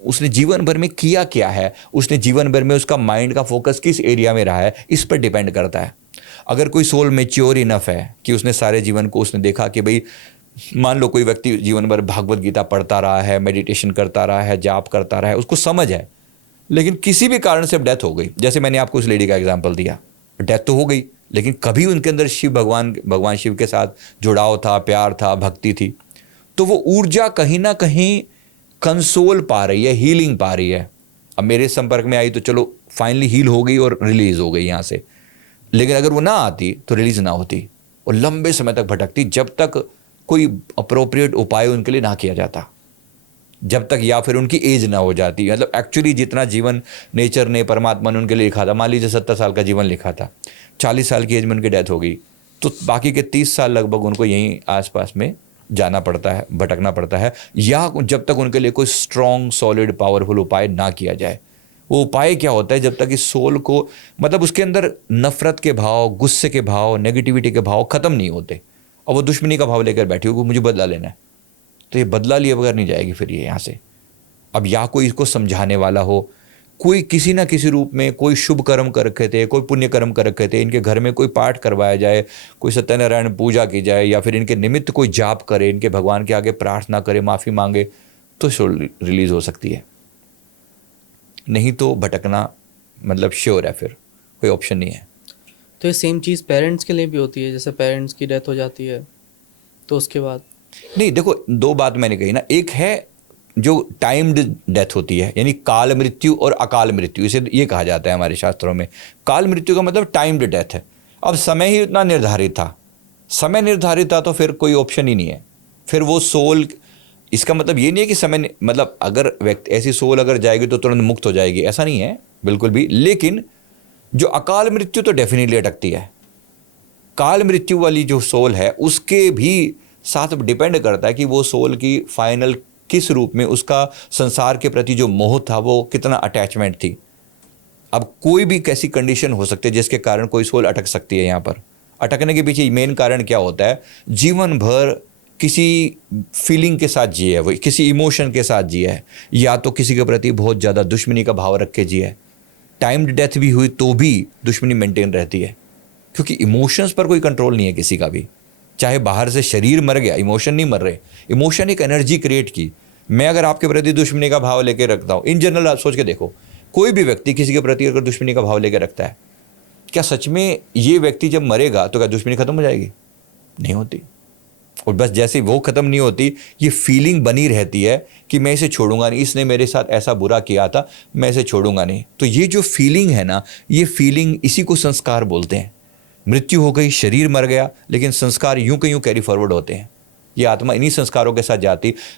उसने जीवन भर में किया क्या है, उसने जीवन भर में उसका माइंड का फोकस किस एरिया में रहा है, इस पर डिपेंड करता है। अगर कोई सोल मेच्योर इनफ है कि उसने सारे जीवन को उसने देखा कि भाई, मान लो कोई व्यक्ति जीवन भर भागवत गीता पढ़ता रहा है, मेडिटेशन करता रहा है, जाप करता रहा है, उसको समझ है, लेकिन किसी भी कारण से अब डेथ हो गई, जैसे मैंने आपको उस लेडी का एग्जाम्पल दिया, डेथ तो हो गई, लेकिन कभी उनके अंदर भगवान शिव के साथ जुड़ाव था, प्यार था, भक्ति थी, तो वो ऊर्जा कहीं ना कहीं कंसोल पा रही है, हीलिंग पा रही है। अब मेरे संपर्क में आई तो चलो फाइनली हील हो गई और रिलीज हो गई यहाँ से, लेकिन अगर वो ना आती तो रिलीज ना होती और लंबे समय तक भटकती जब तक कोई अप्रोप्रिएट उपाय उनके लिए ना किया जाता। जब तक या फिर उनकी एज ना हो जाती, मतलब एक्चुअली जितना जीवन नेचर ने, परमात्मा ने उनके लिए लिखा था, मान लीजिए 70 साल का जीवन लिखा था, 40 साल की एज में उनकी डेथ हो गई, तो बाकी के 30 साल लगभग उनको यहीं आसपास में जाना पड़ता है, भटकना पड़ता है, या जब तक उनके लिए कोई स्ट्रॉन्ग सॉलिड पावरफुल उपाय ना किया जाए। वो उपाय क्या होता है, जब तक इस सोल को, मतलब उसके अंदर नफरत के भाव, गुस्से के भाव, नेगेटिविटी के भाव खत्म नहीं होते, और वो दुश्मनी का भाव लेकर बैठी हो, मुझे बदला लेना है, तो ये बदला लिए बगैर नहीं जाएगी फिर ये यहाँ से। अब या कोई इसको समझाने वाला हो, कोई किसी ना किसी रूप में कोई शुभ कर्म कर रखे थे, कोई पुण्य कर्म कर रखे थे, इनके घर में कोई पाठ करवाया जाए, कोई सत्यनारायण पूजा की जाए, या फिर इनके निमित्त कोई जाप करे, इनके भगवान के आगे प्रार्थना करे, माफ़ी मांगे, तो सोल रिलीज हो सकती है। नहीं तो भटकना मतलब श्योर है, फिर कोई ऑप्शन नहीं है। तो ये सेम चीज़ पेरेंट्स के लिए भी होती है, जैसे पेरेंट्स की डेथ हो जाती है तो उसके बाद? नहीं, देखो, दो बात मैंने कही ना, एक है जो टाइम्ड डेथ होती है, यानी काल मृत्यु और अकाल मृत्यु, इसे ये कहा जाता है हमारे शास्त्रों में। काल मृत्यु का मतलब टाइम्ड डेथ है, अब समय ही उतना निर्धारित था, समय निर्धारित था तो फिर कोई ऑप्शन ही नहीं है, फिर वो सोल, इसका मतलब ये नहीं है कि समय, मतलब अगर व्यक्ति, ऐसी सोल अगर जाएगी तो तुरंत मुक्त हो जाएगी, ऐसा नहीं है बिल्कुल भी। लेकिन जो अकाल मृत्यु तो डेफिनेटली अटकती है। काल मृत्यु वाली जो सोल है उसके भी साथ डिपेंड करता है कि वो सोल की फाइनल किस रूप में, उसका संसार के प्रति जो मोह था, वो कितना अटैचमेंट थी। अब कोई भी कैसी कंडीशन हो सकती है जिसके कारण कोई सोल अटक सकती है। यहाँ पर अटकने के पीछे मेन कारण क्या होता है, जीवन भर किसी फीलिंग के साथ जिए है, वो किसी इमोशन के साथ जिए है, या तो किसी के प्रति बहुत ज़्यादा दुश्मनी का भाव रख के जिए है। टाइम्ड डेथ भी हुई तो भी दुश्मनी मेंटेन रहती है, क्योंकि इमोशंस पर कोई कंट्रोल नहीं है किसी का भी। चाहे बाहर से शरीर मर गया, इमोशन नहीं मर रहे। इमोशन एक एनर्जी क्रिएट की। मैं अगर आपके प्रति दुश्मनी का भाव लेकर रखता हूँ, इन जनरल आप सोच के देखो, कोई भी व्यक्ति किसी के प्रति अगर दुश्मनी का भाव लेकर रखता है, क्या सच में ये व्यक्ति जब मरेगा तो क्या दुश्मनी खत्म हो जाएगी? नहीं होती। और बस जैसे वो खत्म नहीं होती, ये फीलिंग बनी रहती है कि मैं इसे छोड़ूंगा नहीं, इसने मेरे साथ ऐसा बुरा किया था, मैं इसे छोड़ूंगा नहीं। तो ये जो फीलिंग है ना, ये फीलिंग, इसी को संस्कार बोलते हैं। मृत्यु हो गई, शरीर मर गया, लेकिन संस्कार यूं के यूं कैरी फॉरवर्ड होते हैं। ये आत्मा इन्हीं संस्कारों के साथ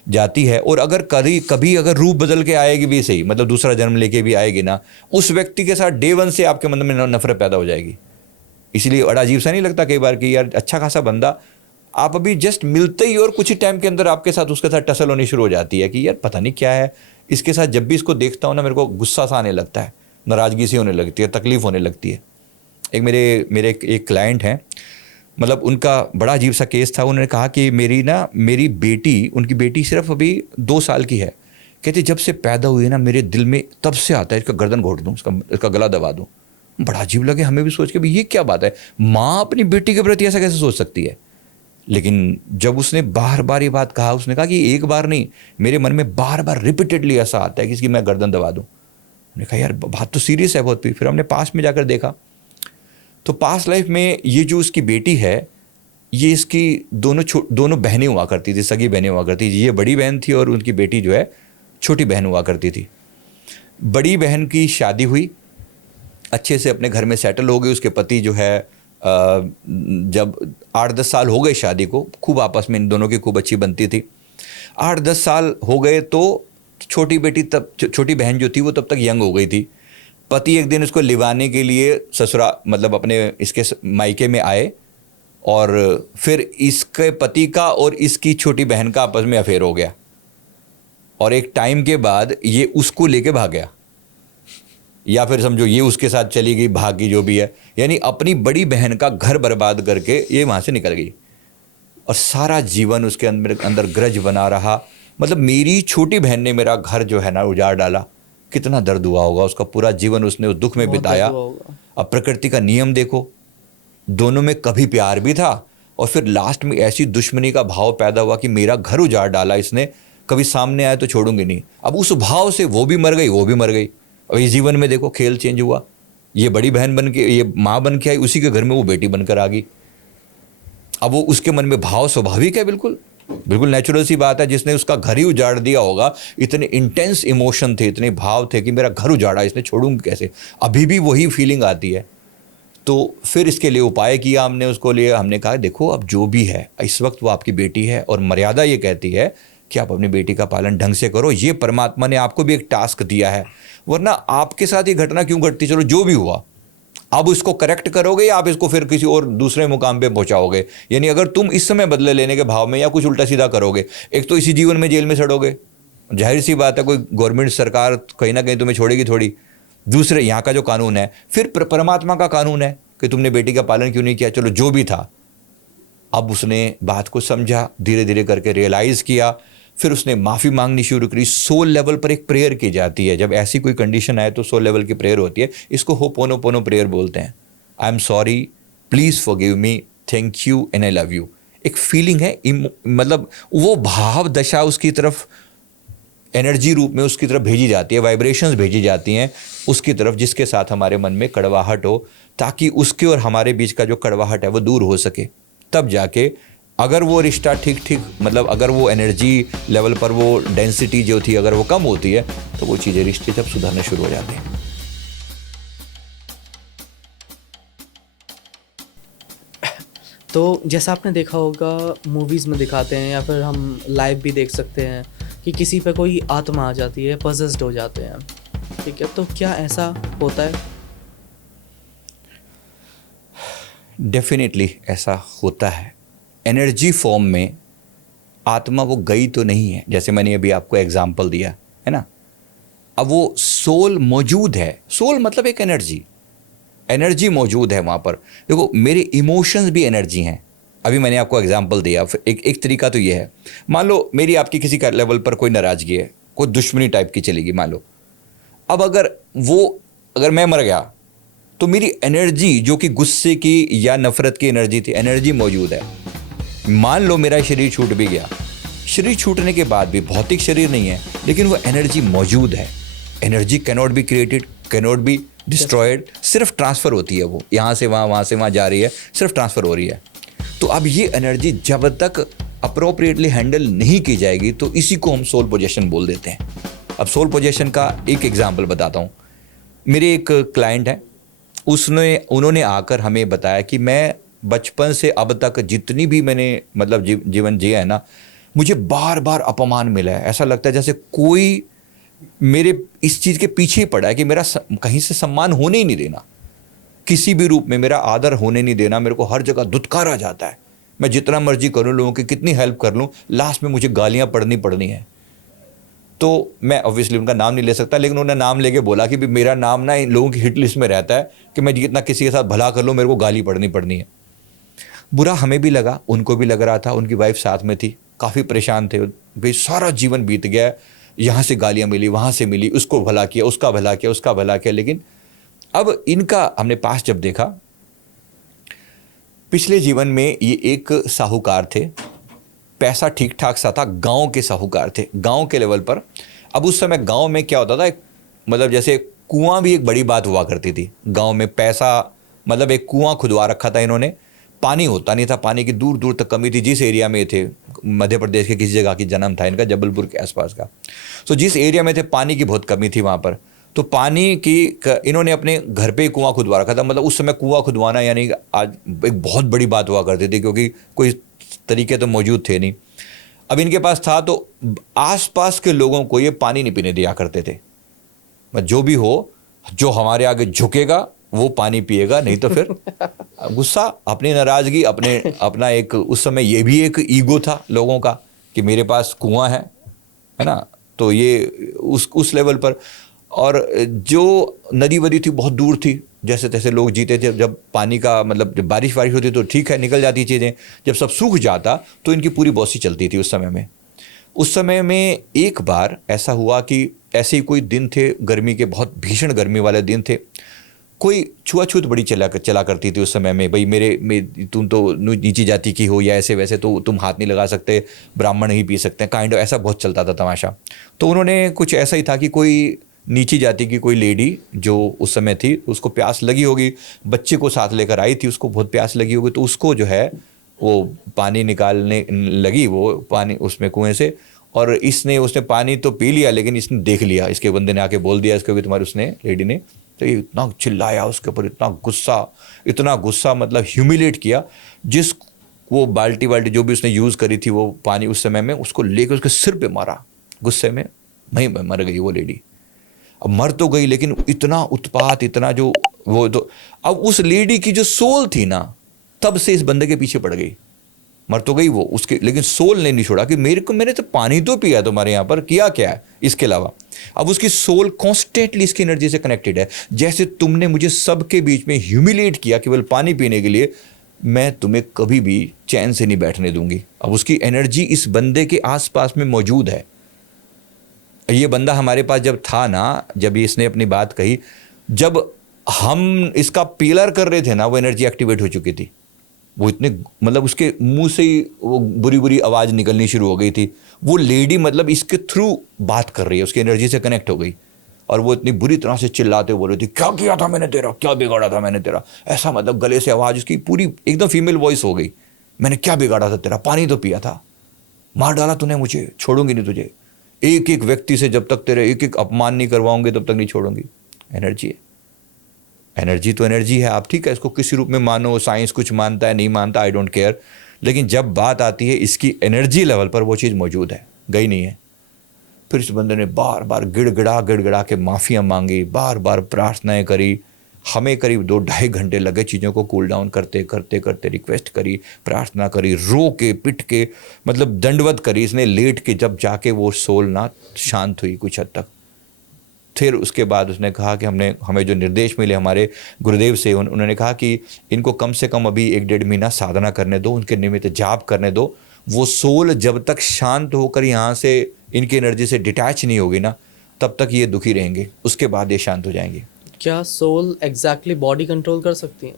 जाती है। और अगर कभी अगर रूप बदल के आएगी भी सही, मतलब दूसरा जन्म लेके भी आएगी ना, उस व्यक्ति के साथ डे वन से आपके मन में नफरत पैदा हो जाएगी। इसलिए बड़ा अजीब सा नहीं लगता कई बार कि यार अच्छा खासा बंदा, आप अभी जस्ट मिलते ही और कुछ ही टाइम के अंदर आपके साथ उसके साथ टसल होनी शुरू हो जाती है कि यार पता नहीं क्या है इसके साथ। जब भी इसको देखता हूँ ना, मेरे को गुस्सा सा आने लगता है, नाराज़गी सी होने लगती है, तकलीफ होने लगती है। एक मेरे एक क्लाइंट हैं, मतलब उनका बड़ा अजीब सा केस था। उन्होंने कहा कि मेरी बेटी, उनकी बेटी सिर्फ अभी 2 साल की है, कहते जब से पैदा हुई है ना, मेरे दिल में तब से आता है इसका गर्दन घोट दूँ, इसका गला दबा दूँ। बड़ा अजीब लगे हमें भी सोच के, भी ये क्या बात है, माँ अपनी बेटी के प्रति ऐसा कैसे सोच सकती है। लेकिन जब उसने बार बार ये बात कहा, उसने कहा कि एक बार नहीं, मेरे मन में बार बार रिपीटेडली ऐसा आता है कि इसकी मैं गर्दन दबा दूँ। मैंने कहा यार बात तो सीरियस है बहुत। फिर हमने पास में जाकर देखा, तो पास लाइफ में ये जो उसकी बेटी है, ये इसकी दोनों बहनें हुआ करती थी, सगी बहनें हुआ करती थी। ये बड़ी बहन थी और उनकी बेटी जो है छोटी बहन हुआ करती थी। बड़ी बहन की शादी हुई, अच्छे से अपने घर में सेटल हो गई। उसके पति जो है जब 8-10 साल हो गए शादी को, खूब आपस में इन दोनों की खूब अच्छी बनती थी। 8-10 साल हो गए तो छोटी बहन जो थी वो तब तक यंग हो गई थी। पति एक दिन इसको लिवाने के लिए ससुराल, मतलब अपने इसके मायके में आए, और फिर इसके पति का और इसकी छोटी बहन का आपस में अफेयर हो गया, और एक टाइम के बाद ये उसको लेके भाग गया, या फिर समझो ये उसके साथ चली गई, भाग गई, जो भी है। यानी अपनी बड़ी बहन का घर बर्बाद करके ये वहाँ से निकल गई, और सारा जीवन उसके अंदर ग्रज बना रहा। मतलब मेरी छोटी बहन ने मेरा घर जो है ना उजाड़ डाला, कितना दर्द हुआ होगा उसका। पूरा जीवन उसने उस दुख में बिताया। अब प्रकृति का नियम देखो, दोनों में कभी प्यार भी था, और फिर लास्ट में ऐसी दुश्मनी का भाव पैदा हुआ कि मेरा घर उजाड़ डाला इसने, कभी सामने आया तो छोड़ूंगी नहीं। अब उस भाव से वो भी मर गई, वो भी मर गई। और इस जीवन में देखो खेल चेंज हुआ, ये बड़ी बहन बन के, ये माँ बन के आई, उसी के घर में वो बेटी बनकर आ गई। अब वो उसके मन में भाव स्वाभाविक है, बिल्कुल नेचुरल सी बात है। जिसने उसका घर ही उजाड़ दिया होगा, इतने इंटेंस इमोशन थे, इतने भाव थे कि मेरा घर उजाड़ा, इसने छोड़ूंगी कैसे। अभी भी वही फीलिंग आती है। तो फिर इसके लिए उपाय किया हमने उसको लिए। हमने कहा देखो अब जो भी है, इस वक्त वो आपकी बेटी है, और मर्यादा ये कहती है कि आप अपनी बेटी का पालन ढंग से करो, ये परमात्मा ने आपको भी एक टास्क दिया है, वरना आपके साथ ये घटना क्यों घटती, चलो जो भी हुआ अब इसको करेक्ट करोगे या आप इसको फिर किसी और दूसरे मुकाम पे पहुंचाओगे। यानी अगर तुम इस समय बदले लेने के भाव में या कुछ उल्टा सीधा करोगे, एक तो इसी जीवन में जेल में सड़ोगे, जाहिर सी बात है, कोई गवर्नमेंट सरकार कहीं ना कहीं तुम्हें छोड़ेगी थोड़ी। दूसरे यहाँ का जो कानून है, फिर परमात्मा का कानून है कि तुमने बेटी का पालन क्यों नहीं किया, चलो जो भी था। अब उसने बात को समझा, धीरे धीरे करके रियलाइज़ किया, फिर उसने माफ़ी मांगनी शुरू करी। सोल लेवल पर एक प्रेयर की जाती है, जब ऐसी कोई कंडीशन आए तो सोल लेवल की प्रेयर होती है, इसको होपोनोपोनो प्रेयर बोलते हैं। I am sorry, please forgive me, thank you and I love you. एक फीलिंग है, मतलब वो भाव दशा उसकी तरफ एनर्जी रूप में उसकी तरफ भेजी जाती है, वाइब्रेशंस भेजी जाती हैं उसकी तरफ, जिसके साथ हमारे मन में कड़वाहट हो, ताकि उसके और हमारे बीच का जो कड़वाहट है वो दूर हो सके। तब जाके अगर वो रिश्ता ठीक ठीक, मतलब अगर वो एनर्जी लेवल पर वो डेंसिटी जो थी अगर वो कम होती है, तो वो चीज़ें, रिश्ते जब सुधरने शुरू हो जाते हैं। तो जैसा आपने देखा होगा मूवीज़ में दिखाते हैं या फिर हम लाइव भी देख सकते हैं कि किसी पे कोई आत्मा आ जाती है, पजेस्ड हो जाते हैं, ठीक है, तो क्या ऐसा होता है? डेफिनेटली ऐसा होता है। एनर्जी फॉर्म में आत्मा वो गई तो नहीं है, जैसे मैंने अभी आपको एग्जांपल दिया है ना। अब वो सोल मौजूद है, सोल मतलब एक एनर्जी, एनर्जी मौजूद है वहाँ पर। देखो, मेरे इमोशंस भी एनर्जी हैं। अभी मैंने आपको एग्जांपल दिया, एक तरीका तो ये है, मान लो मेरी आपकी किसी का लेवल पर कोई नाराज़गी है, कोई दुश्मनी टाइप की चलेगी मान लो। अब अगर मैं मर गया तो मेरी एनर्जी जो कि गुस्से की या नफरत की एनर्जी थी, एनर्जी मौजूद है। मान लो मेरा शरीर छूट भी गया, शरीर छूटने के बाद भी भौतिक शरीर नहीं है, लेकिन वो एनर्जी मौजूद है। Energy can not be created, can not be destroyed, सिर्फ ट्रांसफ़र होती है। वो यहाँ से वहाँ जा रही है, सिर्फ ट्रांसफ़र हो रही है। तो अब ये एनर्जी जब तक अप्रोप्रिएटली हैंडल नहीं की जाएगी, तो इसी को हम सोल पोजेशन बोल देते हैं। अब सोल पोजेशन का एक एग्जाम्पल बताता हूँ। मेरे एक क्लाइंट है, उन्होंने आकर हमें बताया कि मैं बचपन से अब तक जितनी भी मैंने मतलब जीवन जिया है ना, मुझे बार बार अपमान मिला है। ऐसा लगता है जैसे कोई मेरे इस चीज़ के पीछे ही पड़ा है कि मेरा कहीं से सम्मान होने ही नहीं देना, किसी भी रूप में मेरा आदर होने नहीं देना। मेरे को हर जगह धुतकारा जाता है। मैं जितना मर्जी करूं, लोगों की कितनी हेल्प कर लूं, लास्ट में मुझे गालियां पड़नी है। तो मैं ऑब्वियसली उनका नाम नहीं ले सकता, लेकिन उन्होंने नाम लेके बोला कि भी मेरा नाम ना इन लोगों की हिट लिस्ट में रहता है कि मैं जितना किसी के साथ भला कर लूँ, मेरे को गाली पड़नी है। बुरा हमें भी लगा, उनको भी लग रहा था। उनकी वाइफ साथ में थी, काफ़ी परेशान थे भाई। सारा जीवन बीत गया, यहाँ से गालियाँ मिली, वहाँ से मिली, उसको भला किया, उसका भला किया, उसका भला किया। लेकिन अब इनका हमने पास जब देखा, पिछले जीवन में ये एक साहूकार थे, पैसा ठीक ठाक सा था, गांव के साहूकार थे, गांव के लेवल पर। अब उस समय गांव में क्या होता था, मतलब जैसे कुआं भी एक बड़ी बात हुआ करती थी गांव में। पैसा मतलब एक कुआं खुदवा रखा था इन्होंने, पानी होता नहीं था, पानी की दूर दूर तक कमी थी। जिस एरिया में थे, मध्य प्रदेश के किसी जगह की जन्म था इनका, जबलपुर के आसपास का। तो जिस एरिया में थे, पानी की बहुत कमी थी वहाँ पर। तो पानी की इन्होंने अपने घर पे ही कुआं खुदवा रखा था। मतलब उस समय कुआं खुदवाना यानी आज एक बहुत बड़ी बात हुआ करती थी, क्योंकि कोई तरीके तो मौजूद थे नहीं। अब इनके पास था, तो आसपास के लोगों को ये पानी नहीं पीने दिया करते थे। जो भी हो, जो हमारे आगे झुकेगा वो पानी पिएगा, नहीं तो फिर गुस्सा, अपनी नाराज़गी, अपना एक उस समय ये भी एक ईगो था लोगों का कि मेरे पास कुआं है ना। तो ये उस लेवल पर। और जो नदी वदी थी बहुत दूर थी, जैसे तैसे लोग जीते थे। जब पानी का मतलब जब बारिश होती तो ठीक है, निकल जाती चीज़ें। जब सब सूख जाता तो इनकी पूरी बौसी चलती थी उस समय में। उस समय में एक बार ऐसा हुआ कि ऐसे ही कोई दिन थे, गर्मी के, बहुत भीषण गर्मी वाले दिन थे। कोई छुआछूत बड़ी चला करती थी उस समय में, भाई तुम तो नीची जाति की हो, या ऐसे वैसे तो तुम हाथ नहीं लगा सकते, ब्राह्मण ही पी सकते हैं, काइंड ऑफ ऐसा बहुत चलता था तमाशा। तो उन्होंने कुछ ऐसा ही था कि कोई नीची जाति की कोई लेडी जो उस समय थी, उसको प्यास लगी होगी, बच्चे को साथ लेकर आई थी, उसको बहुत प्यास लगी होगी। तो उसको जो है वो पानी निकालने लगी, वो पानी उसमें कुएं से, और उसने पानी तो पी लिया, लेकिन इसने देख लिया, इसके बंदे ने आके बोल दिया इसको भी तुम्हारे, उसने लेडी ने। तो ये इतना चिल्लाया उसके ऊपर, इतना गुस्सा मतलब ह्यूमिलेट किया। वो बाल्टी वाल्टी जो भी उसने यूज़ करी थी वो पानी उस समय में, उसको लेकर उसके सिर पे मारा गुस्से में, वहीं पे मर गई वो लेडी। अब मर तो गई लेकिन इतना उत्पात, इतना जो वो, तो अब उस लेडी की जो सोल थी ना, तब से इस बंदे के पीछे पड़ गई। मर तो गई वो उसके, लेकिन सोल ने नहीं छोड़ा कि मैंने तो पानी तो पिया तुम्हारे यहाँ पर, किया क्या है इसके अलावा। अब उसकी सोल कॉन्स्टेंटली इसकी एनर्जी से कनेक्टेड है। जैसे तुमने मुझे सबके बीच में ह्यूमिलेट किया केवल पानी पीने के लिए, मैं तुम्हें कभी भी चैन से नहीं बैठने दूंगी। अब उसकी एनर्जी इस बंदे के आसपास में मौजूद है। ये बंदा हमारे पास जब था ना, जब इसने अपनी बात कही, जब हम इसका पिलर कर रहे थे ना, वो एनर्जी एक्टिवेट हो चुकी थी। वो इतने, मतलब उसके मुंह से ही वो बुरी बुरी आवाज़ निकलनी शुरू हो गई थी। वो लेडी मतलब इसके थ्रू बात कर रही है, उसकी एनर्जी से कनेक्ट हो गई, और वो इतनी बुरी तरह से चिल्लाते बोल रही थी, क्या किया था मैंने तेरा, क्या बिगाड़ा था मैंने तेरा, ऐसा मतलब गले से आवाज़ उसकी पूरी एकदम फीमेल वॉइस हो गई। मैंने क्या बिगाड़ा था तेरा, पानी तो पिया था, मार डाला तूने मुझे, छोड़ूंगी नहीं तुझे, एक एक व्यक्ति से जब तक तेरे एक एक अपमान नहीं करवाऊंगे तब तक नहीं छोड़ूंगी। एनर्जी है, एनर्जी तो एनर्जी है। आप ठीक है, इसको किसी रूप में मानो, साइंस कुछ मानता है नहीं मानता, आई डोंट केयर, लेकिन जब बात आती है इसकी एनर्जी लेवल पर, वो चीज़ मौजूद है, गई नहीं है। फिर इस बंदे ने बार बार गिड़गिड़ा के माफ़ियाँ मांगी, बार बार प्रार्थनाएं करी। हमें करीब 2-2.5 घंटे लगे चीज़ों को कूल डाउन करते करते करते, रिक्वेस्ट करी, प्रार्थना करी, रो के पिट के, मतलब दंडवत करी इसने लेट के, जब जाके वो सोल ना शांत हुई कुछ हद तक। फिर उसके बाद उसने कहा कि हमें जो निर्देश मिले हमारे गुरुदेव से, उन्होंने कहा कि इनको कम से कम अभी 1-1.5 महीना साधना करने दो, उनके निमित्त जाप करने दो। वो सोल जब तक शांत होकर यहाँ से इनकी एनर्जी से डिटैच नहीं होगी ना, तब तक ये दुखी रहेंगे, उसके बाद ये शांत हो जाएंगे। क्या सोल एग्जैक्टली बॉडी कंट्रोल कर सकती है?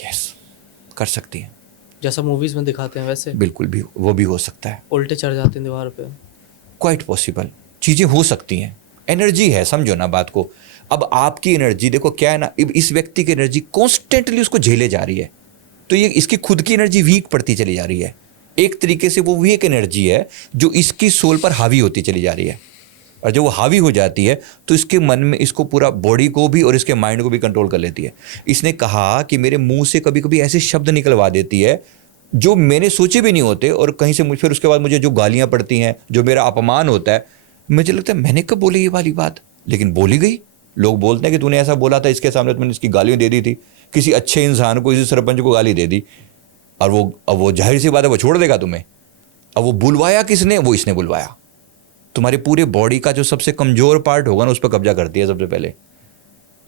यस, कर सकती है, जैसा मूवीज में दिखाते हैं वैसे? बिल्कुल भी, वो भी हो सकता है, उल्टे चढ़ जाते हैं दीवार पे? क्वाइट पॉसिबल, चीज़ें हो सकती हैं। एनर्जी है, समझो ना बात को। अब आपकी एनर्जी देखो क्या है ना, इस व्यक्ति की एनर्जी कॉन्स्टेंटली उसको झेले जा रही है, तो ये इसकी खुद की एनर्जी वीक पड़ती चली जा रही है। एक तरीके से वो वीक एनर्जी है जो इसकी सोल पर हावी होती चली जा रही है, और जब वो हावी हो जाती है तो इसके मन में, इसको पूरा बॉडी को भी और इसके माइंड को भी कंट्रोल कर लेती है। इसने कहा कि मेरे मुंह से कभी कभी ऐसे शब्द निकलवा देती है जो मैंने सोचे भी नहीं होते, और कहीं से फिर उसके बाद मुझे जो गालियां पड़ती हैं, जो मेरा अपमान होता है, मुझे लगता है मैंने कब बोली ये वाली बात, लेकिन बोली गई। लोग बोलते हैं कि तूने ऐसा बोला था इसके सामने, तो मैंने इसकी गालियां दे दी थी। किसी अच्छे इंसान को, किसी सरपंच को गाली दे दी, और अब वो जाहिर सी बात है वो छोड़ देगा तुम्हें। अब वो बुलवाया किसने, वो इसने बुलवाया। तुम्हारे पूरे बॉडी का जो सबसे कमजोर पार्ट होगा ना, उस पर कब्जा करती है सबसे पहले।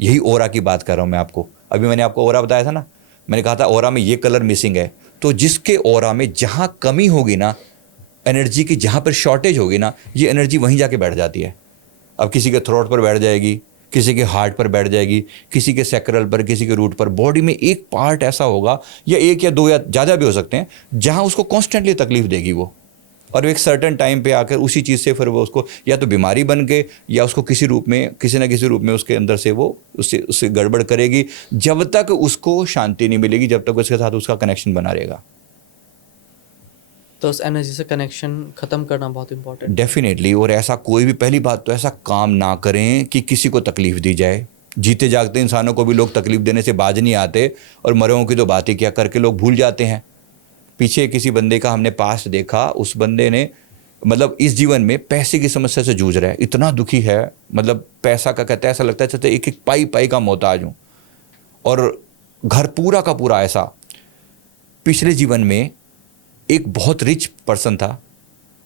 यही ओरा की बात कर रहा हूं मैं आपको। अभी मैंने आपको ओरा बताया था ना, मैंने कहा था ओरा में ये कलर मिसिंग है, तो जिसके ओरा में जहां कमी होगी ना, एनर्जी की जहां पर शॉर्टेज होगी ना, ये एनर्जी वहीं जाके बैठ जाती है। अब किसी के थ्रोट पर बैठ जाएगी, किसी के हार्ट पर बैठ जाएगी, किसी के सैक्रल पर, किसी के रूट पर। बॉडी में एक पार्ट ऐसा होगा, या एक या दो या ज़्यादा भी हो सकते हैं, जहां उसको कॉन्स्टेंटली तकलीफ देगी वो, और एक सर्टन टाइम पे आकर उसी चीज़ से फिर वो उसको या तो बीमारी बन के, या उसको किसी रूप में, किसी ना किसी रूप में उसके अंदर से वो उससे गड़बड़ करेगी, जब तक उसको शांति नहीं मिलेगी, जब तक उसके साथ उसका कनेक्शन बना रहेगा। तो उस एनर्जी से कनेक्शन ख़त्म करना बहुत इंपॉर्टेंट। डेफिनेटली। और ऐसा कोई भी, पहली बात तो ऐसा काम ना करें कि किसी को तकलीफ दी जाए। जीते जागते इंसानों को भी लोग तकलीफ देने से बाज नहीं आते, और मरों की तो बात ही क्या करके लोग भूल जाते हैं। पीछे किसी बंदे का हमने पास्ट देखा, उस बंदे ने मतलब इस जीवन में पैसे की समस्या से जूझ रहा है, इतना दुखी है, मतलब पैसा का कहता है, ऐसा लगता है जैसे एक एक पाई पाई का मोहताज हूँ, और घर पूरा का पूरा ऐसा। पिछले जीवन में एक बहुत रिच पर्सन था,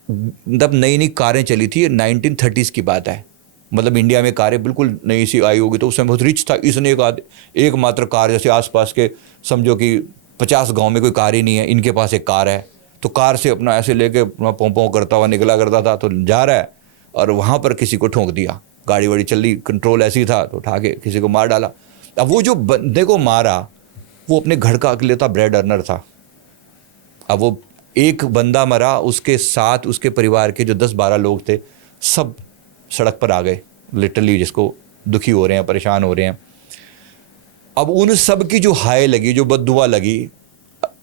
तब नई नई कारें चली थी, 1930s की बात है, मतलब इंडिया में कारें बिल्कुल नई सी आई होगी, तो उस समय बहुत रिच था। इसने एक मात्र कार, जैसे आसपास के समझो कि 50 गांव में कोई कार ही नहीं है, इनके पास एक कार है, तो कार से अपना ऐसे लेके अपना पों करता हुआ निकला करता था। तो जा रहा है और वहाँ पर किसी को ठोंक दिया, गाड़ी वाड़ी चल रही, कंट्रोल ऐसी था, तो उठा के किसी को मार डाला। अब वो जो बंदे को मारा, वो अपने घर का अकेलेता ब्रेड अर्नर था। अब वो एक बंदा मरा, उसके साथ उसके परिवार के जो 10-12 लोग थे, सब सड़क पर आ गए लिटरली, जिसको दुखी हो रहे हैं, परेशान हो रहे हैं। अब उन सब की जो हाय लगी, जो बद्दुआ लगी,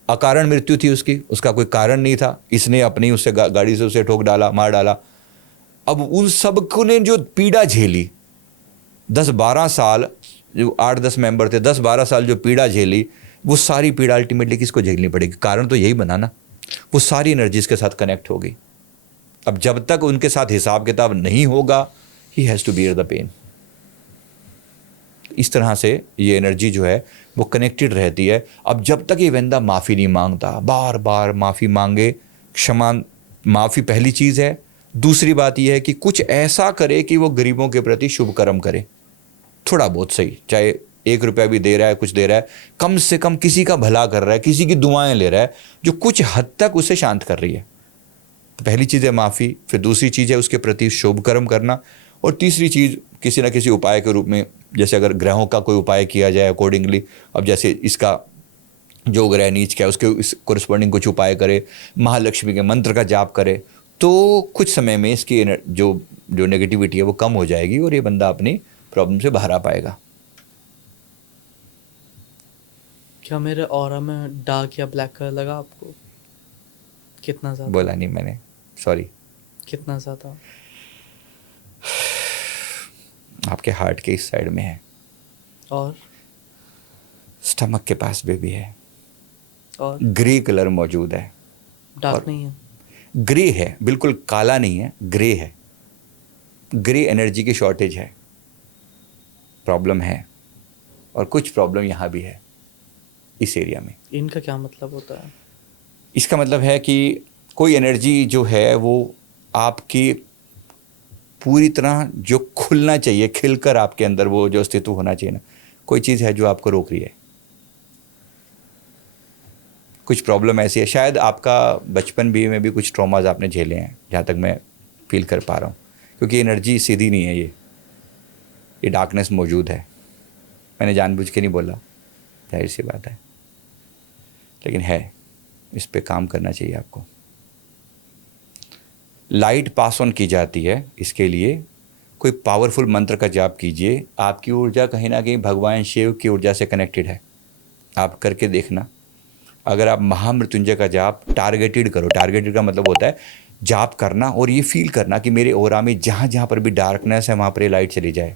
अकारण मृत्यु थी उसकी, उसका कोई कारण नहीं था, इसने अपनी उससे गाड़ी से उसे ठोक डाला, मार डाला। अब उन सब को ने जो पीड़ा झेली, 10-12 साल, जो 8-10 मेंबर थे, 10-12 साल जो पीड़ा झेली, वो सारी पीड़ा अल्टीमेटली किसको झेलनी पड़ेगी? कारण तो यही बना ना, वो सारी एनर्जीज के साथ कनेक्ट हो गई। अब जब तक उनके साथ हिसाब किताब नहीं होगा, he has to bear the pain. इस तरह से ये एनर्जी जो है वो कनेक्टेड रहती है। अब जब तक ये बंदा माफ़ी नहीं मांगता, बार बार माफ़ी मांगे, क्षमा, माफ़ी पहली चीज़ है। दूसरी बात यह है कि कुछ ऐसा करे कि वो गरीबों के प्रति शुभ कर्म करे, थोड़ा बहुत सही, चाहे 1 रुपया भी दे रहा है, कुछ दे रहा है, कम से कम किसी का भला कर रहा है, किसी की दुआएं ले रहा है, जो कुछ हद तक उसे शांत कर रही है। तो पहली चीज़ है माफ़ी, फिर दूसरी चीज़ है उसके प्रति शुभ कर्म करना, और तीसरी चीज़ किसी न किसी उपाय के रूप में, जैसे अगर ग्रहों का कोई उपाय किया जाए अकॉर्डिंगली, अब जैसे इसका जो ग्रह नीच का है उसके कोरिस्पॉन्डिंग कुछ उपाय करे, महालक्ष्मी के मंत्र का जाप करे, तो कुछ समय में इसकी जो नेगेटिविटी है वो कम हो जाएगी और ये बंदा अपनी प्रॉब्लम से बाहर आ पाएगा। क्या मेरे ऑरा में डार्क या ब्लैक कलर लगा आपको? कितना ज़्यादा? बोला नहीं मैंने, सॉरी। कितना ज़्यादा? आपके हार्ट के इस साइड में है, और स्टमक के पास भी है, और ग्रे कलर मौजूद है। डार्क नहीं है? ग्रे है, बिल्कुल काला नहीं है, ग्रे है। ग्रे एनर्जी की शॉर्टेज है, प्रॉब्लम है, और कुछ प्रॉब्लम यहाँ भी है इस एरिया में। इनका क्या मतलब होता है? इसका मतलब है कि कोई एनर्जी जो है वो आपकी पूरी तरह जो खुलना चाहिए, खिलकर आपके अंदर वो जो अस्तित्व होना चाहिए ना, कोई चीज़ है जो आपको रोक रही है। कुछ प्रॉब्लम ऐसी है, शायद आपका बचपन भी में भी कुछ ट्रॉमाज आपने झेले हैं, जहाँ तक मैं फील कर पा रहा हूँ, क्योंकि एनर्जी सीधी नहीं है, ये डार्कनेस मौजूद है। मैंने जानबूझ के नहीं बोला, जाहिर सी बात है, लेकिन है, इस पे काम करना चाहिए आपको। लाइट पास ऑन की जाती है, इसके लिए कोई पावरफुल मंत्र का जाप कीजिए। आपकी ऊर्जा कहीं ना कहीं भगवान शिव की ऊर्जा से कनेक्टेड है, आप करके देखना। अगर आप महामृत्युंजय का जाप टारगेटेड करो, टारगेटेड का मतलब होता है जाप करना और ये फील करना कि मेरे ऑरा में जहाँ जहाँ पर भी डार्कनेस है वहाँ पर ये लाइट चली जाए,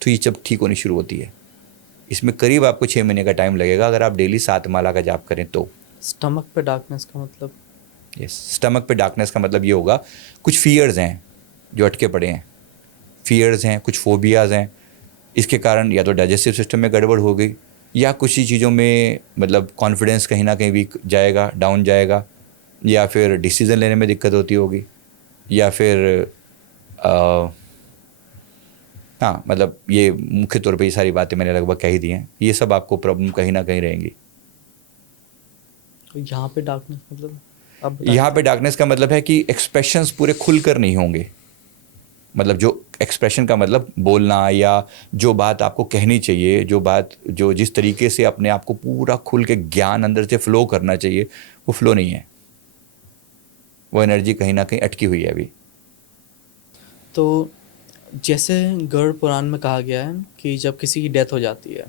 तो ये जब ठीक होनी शुरू होती है। इसमें करीब आपको 6 महीने का टाइम लगेगा अगर आप डेली 7 माला का जाप करें तो। स्टमक पे डार्कनेस का मतलब? यस, स्टमक पे डार्कनेस का मतलब ये होगा कुछ फियर्स हैं जो अटके पड़े हैं, फियर्स हैं, कुछ फोबियाज़ हैं। इसके कारण या तो डाइजेस्टिव सिस्टम में गड़बड़ हो गई, या कुछ ही चीज़ों में मतलब कॉन्फिडेंस कहीं ना कहीं वीक जाएगा, डाउन जाएगा, या फिर डिसीज़न लेने में दिक्कत होती होगी, या फिर हाँ, मतलब ये मुख्य तौर पे ये सारी बातें मैंने लगभग कह ही दी हैं। ये सब आपको प्रॉब्लम कहीं ना कहीं रहेंगी। तो यहाँ पे डार्कनेस मतलब? अब बताइए। यहाँ पे डार्कनेस का मतलब है कि एक्सप्रेशंस पूरे खुलकर नहीं होंगे। मतलब जो एक्सप्रेशन का मतलब बोलना, या जो बात आपको कहनी चाहिए, जो जिस तरीके से अपने आप को पूरा खुल के ज्ञान अंदर से फ्लो करना चाहिए, वो फ्लो नहीं है। वो एनर्जी कहीं ना कहीं अटकी हुई है अभी। तो जैसे गरुड़ पुराण में कहा गया है कि जब किसी की डेथ हो जाती है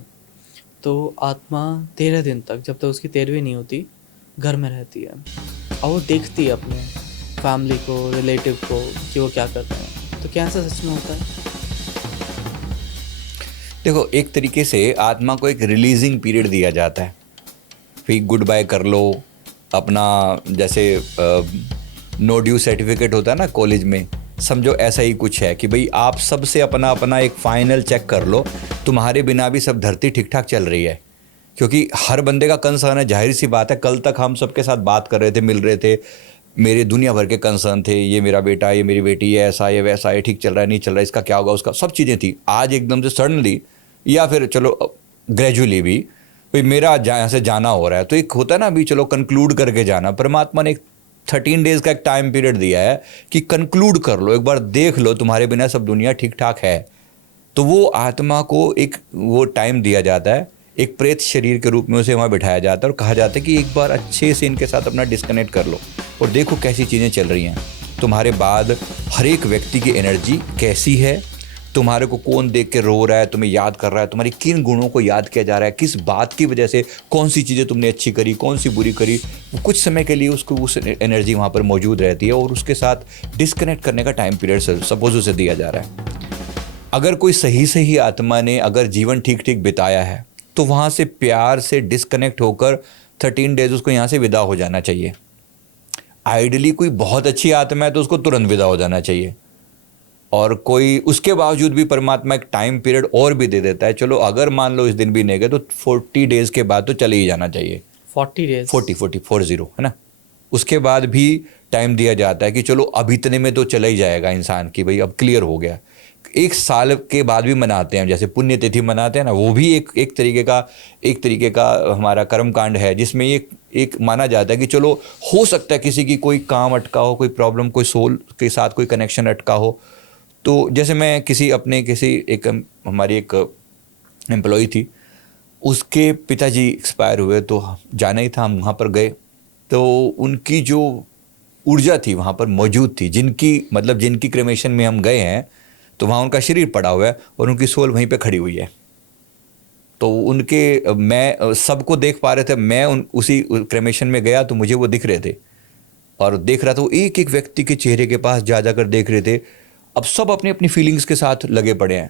तो आत्मा 13 दिन तक, जब तक उसकी 13वीं नहीं होती, घर में रहती है और वो देखती है अपने फैमिली को, रिलेटिव को कि वो क्या कर रहे हैं। तो क्या ऐसा सच में होता है? देखो, एक तरीके से आत्मा को एक रिलीजिंग पीरियड दिया जाता है, फिर गुड बाय कर लो अपना। जैसे नो ड्यू सर्टिफिकेट होता है ना कॉलेज में, समझो ऐसा ही कुछ है कि भाई आप सबसे अपना अपना एक फाइनल चेक कर लो, तुम्हारे बिना भी सब धरती ठीक ठाक चल रही है। क्योंकि हर बंदे का कंसर्न है, जाहिर सी बात है। कल तक हम सबके साथ बात कर रहे थे, मिल रहे थे, मेरे दुनिया भर के कंसर्न थे, ये मेरा बेटा, ये मेरी बेटी, ये ऐसा, ये वैसा, ये ठीक चल रहा है, नहीं चल रहा है, इसका क्या होगा, उसका, सब चीज़ें थी। आज एकदम से सडनली, या फिर चलो ग्रेजुअली भी, भाई मेरा यहाँ से जाना हो रहा है, तो एक होता है ना, अभी चलो कंक्लूड करके जाना। परमात्मा ने 13 डेज का एक टाइम पीरियड दिया है कि कंक्लूड कर लो, एक बार देख लो, तुम्हारे बिना सब दुनिया ठीक ठाक है। तो वो आत्मा को एक वो टाइम दिया जाता है, एक प्रेत शरीर के रूप में उसे वहाँ बिठाया जाता है और कहा जाता है कि एक बार अच्छे से इनके साथ अपना डिस्कनेक्ट कर लो और देखो कैसी चीज़ें चल रही हैं। तुम्हारे बाद हर एक व्यक्ति की एनर्जी कैसी है, तुम्हारे को कौन देख के रो रहा है, तुम्हें याद कर रहा है, तुम्हारी किन गुणों को याद किया जा रहा है, किस बात की वजह से, कौन सी चीज़ें तुमने अच्छी करी, कौन सी बुरी करी। कुछ समय के लिए उसको उस एनर्जी वहाँ पर मौजूद रहती है और उसके साथ डिस्कनेक्ट करने का टाइम पीरियड सपोज उसे दिया जा रहा है। अगर कोई सही आत्मा ने अगर जीवन ठीक ठीक बिताया है तो वहाँ से प्यार से डिस्कनेक्ट होकर 13 डेज उसको यहाँ से विदा हो जाना चाहिए। आइडियली कोई बहुत अच्छी आत्मा है तो उसको तुरंत विदा हो जाना चाहिए, और कोई उसके बावजूद भी परमात्मा एक टाइम पीरियड और भी दे देता है। चलो अगर मान लो इस दिन भी नहीं गए तो 40 डेज के बाद तो चले ही जाना चाहिए। 40 डेज 40 है ना। उसके बाद भी टाइम दिया जाता है कि चलो अब इतने में तो चला ही जाएगा इंसान की भाई अब क्लियर हो गया। 1 साल के बाद भी मनाते हैं, जैसे पुण्यतिथि मनाते हैं ना, वो भी एक तरीके का हमारा कर्म कांड है, जिसमें एक माना जाता है कि चलो हो सकता है किसी की कोई काम अटका हो, कोई प्रॉब्लम, कोई सोल के साथ कोई कनेक्शन अटका हो। तो जैसे मैं हमारी एक एम्प्लॉय थी, उसके पिताजी एक्सपायर हुए, तो जाना ही था, हम वहाँ पर गए। तो उनकी जो ऊर्जा थी वहाँ पर मौजूद थी, जिनकी क्रेमेशन में हम गए हैं, तो वहाँ उनका शरीर पड़ा हुआ है और उनकी सोल वहीं पे खड़ी हुई है। तो मैं सबको देख पा रहे थे, मैं उसी क्रेमेशन में गया तो मुझे वो दिख रहे थे, और देख रहा था वो एक एक व्यक्ति के चेहरे के पास जा जाकर देख रहे थे। अब सब अपनी अपनी फीलिंग्स के साथ लगे पड़े हैं,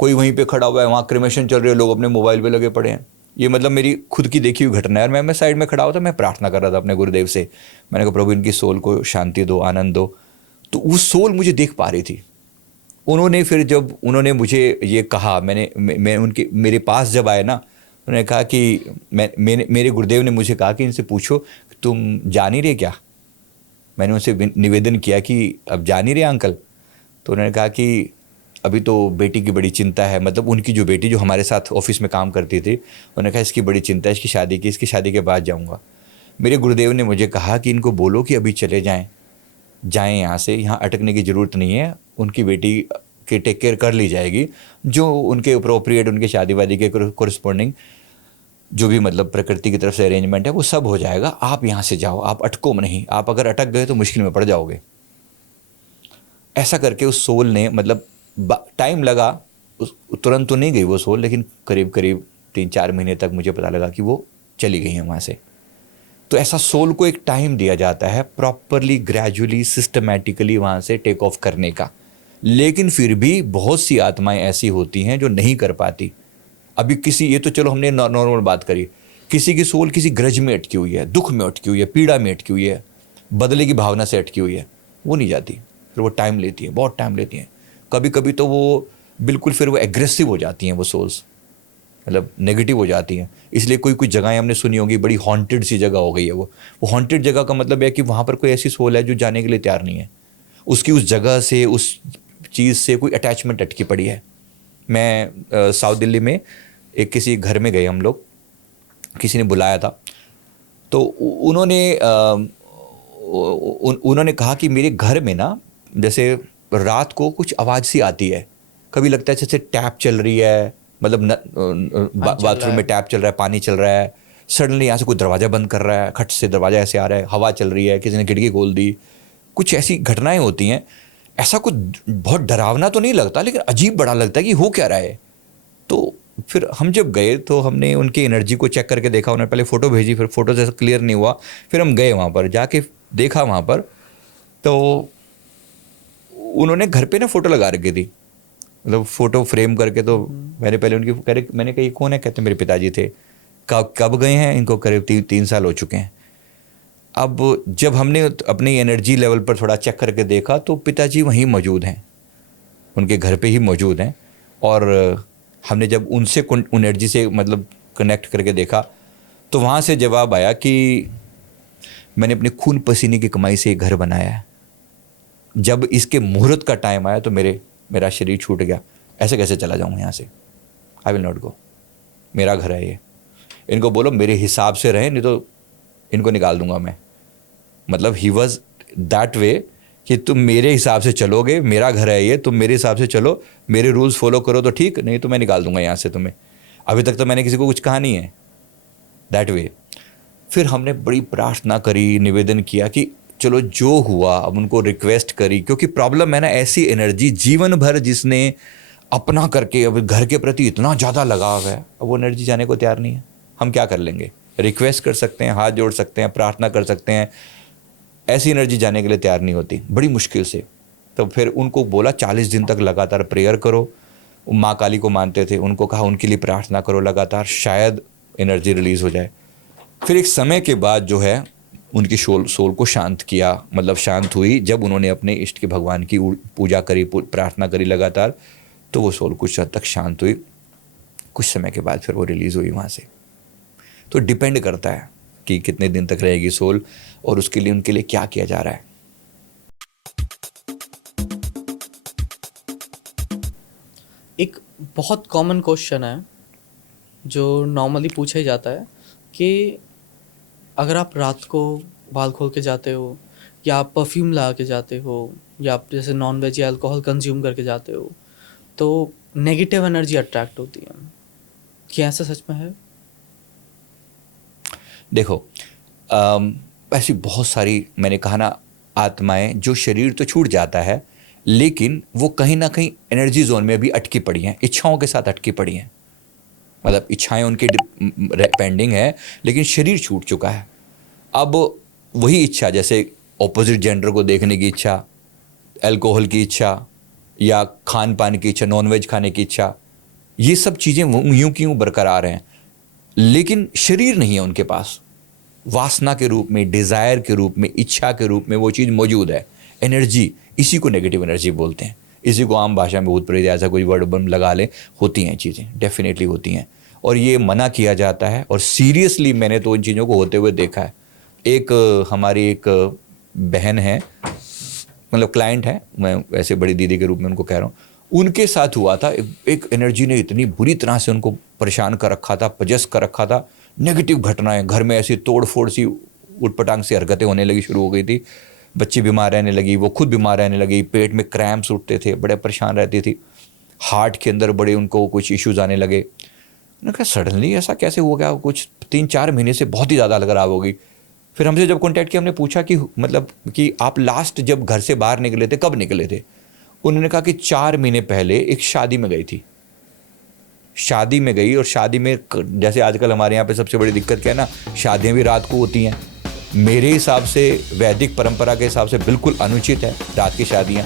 कोई वहीं पे खड़ा हुआ है, वहाँ क्रेमेशन चल रही है, लोग अपने मोबाइल पे लगे पड़े हैं। ये मतलब मेरी खुद की देखी हुई घटना है। और मैं साइड में खड़ा हुआ था, मैं प्रार्थना कर रहा था अपने गुरुदेव से। मैंने कहा प्रभु इनकी सोल को शांति दो, आनंद दो। तो वो सोल मुझे देख पा रही थी। उन्होंने फिर जब उन्होंने मुझे ये कहा, मैं उनके मेरे पास जब आए ना, उन्होंने कहा कि मेरे गुरुदेव ने मुझे कहा कि इनसे पूछो तुम जा नहीं रहे क्या। मैंने उनसे निवेदन किया कि अब जा नहीं रहे अंकल। तो उन्होंने कहा कि अभी तो बेटी की बड़ी चिंता है, मतलब उनकी जो बेटी जो हमारे साथ ऑफिस में काम करती थी, उन्होंने कहा इसकी बड़ी चिंता है, इसकी शादी के बाद जाऊंगा। मेरे गुरुदेव ने मुझे कहा कि इनको बोलो कि अभी चले जाएं यहाँ से, यहाँ अटकने की ज़रूरत नहीं है, उनकी बेटी की टेक केयर कर ली जाएगी, जो उनके अप्रोप्रिएट उनके शादी वादी के कोरिस्पोंडिंग जो भी मतलब प्रकृति की तरफ से अरेंजमेंट है वो सब हो जाएगा, आप यहाँ से जाओ, आप अटको नहीं, आप अगर अटक गए तो मुश्किल में पड़ जाओगे। ऐसा करके उस सोल ने, मतलब टाइम लगा, तुरंत तो नहीं गई वो सोल, लेकिन करीब करीब 3-4 महीने तक मुझे पता लगा कि वो चली गई हैं वहाँ से। तो ऐसा सोल को एक टाइम दिया जाता है प्रॉपरली, ग्रेजुअली, सिस्टमैटिकली वहाँ से टेक ऑफ करने का। लेकिन फिर भी बहुत सी आत्माएं ऐसी होती हैं जो नहीं कर पाती। अभी ये तो चलो हमने नॉर्मल बात करी, किसी की सोल किसी ग्रज में अटकी हुई है, दुख में अटकी हुई है, पीड़ा में अटकी हुई है, बदले की भावना से अटकी हुई है, वो नहीं जाती, फिर वो टाइम लेती है, बहुत टाइम लेती हैं। कभी कभी तो वो बिल्कुल फिर वो एग्रेसिव हो जाती हैं, वो सोल्स मतलब नेगेटिव हो जाती हैं। इसलिए कोई जगहें हमने सुनी होगी, बड़ी हॉन्टेड सी जगह हो गई है वो हॉन्टेड जगह का मतलब है कि वहाँ पर कोई ऐसी सोल है जो जाने के लिए तैयार नहीं है, उसकी उस जगह से, उस चीज़ से कोई अटैचमेंट अटकी पड़ी है। मैं साउथ दिल्ली में एक किसी घर में गए हम लोग, किसी ने बुलाया था, तो उन्होंने कहा कि मेरे घर में ना जैसे रात को कुछ आवाज़ सी आती है, कभी लगता है जैसे टैप चल रही है, मतलब बाथरूम में टैप चल रहा है, पानी चल रहा है, सडनली यहाँ से कोई दरवाज़ा बंद कर रहा है, खट से दरवाज़ा ऐसे आ रहा है, हवा चल रही है, किसी ने खिड़की खोल दी, कुछ ऐसी घटनाएं होती हैं। ऐसा कुछ बहुत डरावना तो नहीं लगता, लेकिन अजीब बड़ा लगता है कि हो क्या रहा है। तो फिर हम जब गए तो हमने उनकी एनर्जी को चेक करके देखा, उन्होंने पहले फ़ोटो भेजी, फिर फ़ोटो से क्लियर नहीं हुआ, फिर हम गए वहाँ पर, जाके देखा वहाँ पर, तो उन्होंने घर पे ना फ़ोटो लगा रखी थी, मतलब फ़ोटो फ्रेम करके। तो मैंने पहले मैंने कहा ये कौन है, कहते मेरे पिताजी थे। कब गए हैं, इनको करीब 3 साल हो चुके हैं। अब जब हमने अपनी एनर्जी लेवल पर थोड़ा चेक करके देखा तो पिताजी वहीं मौजूद हैं, उनके घर पे ही मौजूद हैं। और हमने जब उनसे एनर्जी से मतलब कनेक्ट करके देखा तो वहाँ से जवाब आया कि मैंने अपने खून पसीने की कमाई से ये घर बनाया है, जब इसके मुहूर्त का टाइम आया तो मेरा शरीर छूट गया, ऐसे कैसे चला जाऊँ यहाँ से, आई विल नॉट गो, मेरा घर है ये, इनको बोलो मेरे हिसाब से रहें, नहीं तो इनको निकाल दूंगा मैं। मतलब ही वॉज दैट वे कि तुम मेरे हिसाब से चलोगे, मेरा घर है ये, तुम मेरे हिसाब से चलो, मेरे रूल्स फॉलो करो तो ठीक, नहीं तो मैं निकाल दूंगा यहाँ से तुम्हें। अभी तक तो मैंने किसी को कुछ कहा नहीं है, दैट वे। फिर हमने बड़ी प्रार्थना करी, निवेदन किया कि चलो जो हुआ, अब उनको रिक्वेस्ट करी, क्योंकि प्रॉब्लम है ना, ऐसी एनर्जी जीवन भर जिसने अपना करके अब घर के प्रति इतना ज़्यादा लगाव है, अब वो एनर्जी जाने को तैयार नहीं है। हम क्या कर लेंगे, रिक्वेस्ट कर सकते हैं, हाथ जोड़ सकते हैं, प्रार्थना कर सकते हैं, ऐसी एनर्जी जाने के लिए तैयार नहीं होती, बड़ी मुश्किल से। तो फिर उनको बोला 40 दिन तक लगातार प्रेयर करो, माँ काली को मानते थे, उनको कहा उनके लिए प्रार्थना करो लगातार, शायद एनर्जी रिलीज हो जाए। फिर एक समय के बाद जो है उनकी सोल को शांत किया, मतलब शांत हुई जब उन्होंने अपने इष्ट के भगवान की पूजा करी, प्रार्थना करी लगातार, तो वो सोल कुछ हद तक शांत हुई। कुछ समय के बाद फिर वो रिलीज़ हुई वहाँ से। तो डिपेंड करता है कि कितने दिन तक रहेगी सोल और उसके लिए उनके लिए क्या किया जा रहा है। एक बहुत कॉमन क्वेश्चन है जो नॉर्मली पूछा ही जाता है कि अगर आप रात को बाल खोल के जाते हो, या आप परफ्यूम लगा के जाते हो, या आप जैसे नॉन वेज या अल्कोहल कंज्यूम करके जाते हो, तो नेगेटिव एनर्जी अट्रैक्ट होती है। क्या ऐसा सच में है? देखो, ऐसी बहुत सारी, मैंने कहा ना, आत्माएं जो शरीर तो छूट जाता है लेकिन वो कहीं ना कहीं एनर्जी जोन में भी अटकी पड़ी हैं, इच्छाओं के साथ अटकी पड़ी हैं। मतलब इच्छाएं उनकी पेंडिंग है लेकिन शरीर छूट चुका है। अब वही इच्छा, जैसे ऑपोजिट जेंडर को देखने की इच्छा, अल्कोहल की इच्छा, या खान पान की इच्छा, नॉनवेज खाने की इच्छा, ये सब चीज़ें यूं की यूं बरकरार हैं लेकिन शरीर नहीं है उनके पास। वासना के रूप में, डिज़ायर के रूप में, इच्छा के रूप में वो चीज़ मौजूद है, एनर्जी। इसी को नेगेटिव एनर्जी बोलते हैं। इसी को आम भाषा में भूत प्रेत, ऐसा कोई वर्ड बम लगा ले, होती हैं चीज़ें, डेफिनेटली होती हैं। और ये मना किया जाता है, और सीरियसली मैंने तो इन चीज़ों को होते हुए देखा है। हमारी एक बहन है, मतलब क्लाइंट है, मैं ऐसे बड़ी दीदी के रूप में उनको कह रहा हूँ, उनके साथ हुआ था। एक एनर्जी ने इतनी बुरी तरह से उनको परेशान कर रखा था, पजस कर रखा था। नेगेटिव घटनाएं, घर में ऐसी तोड़ फोड़ सी, उटपटांग सी हरकतें होने लगी, शुरू हो गई थी। बच्ची बीमार रहने लगी, वो खुद बीमार रहने लगी, पेट में क्रैम्प्स उठते थे, बड़े परेशान रहती थी, हार्ट के अंदर बड़े उनको कुछ इश्यूज आने लगे। उन्होंने कहा सडनली ऐसा कैसे हो गया? कुछ 3-4 महीने से बहुत ही ज़्यादा खराब हो गई। फिर हमसे जब कॉन्टैक्ट किया, हमने पूछा कि मतलब कि आप लास्ट जब घर से बाहर निकले थे कब निकले थे? उन्होंने कहा कि 4 महीने पहले एक शादी में गई थी। शादी में गई, और शादी में जैसे आजकल हमारे यहाँ पे सबसे बड़ी दिक्कत क्या है ना, शादियाँ भी रात को होती हैं। मेरे हिसाब से, वैदिक परंपरा के हिसाब से बिल्कुल अनुचित है रात की शादियाँ।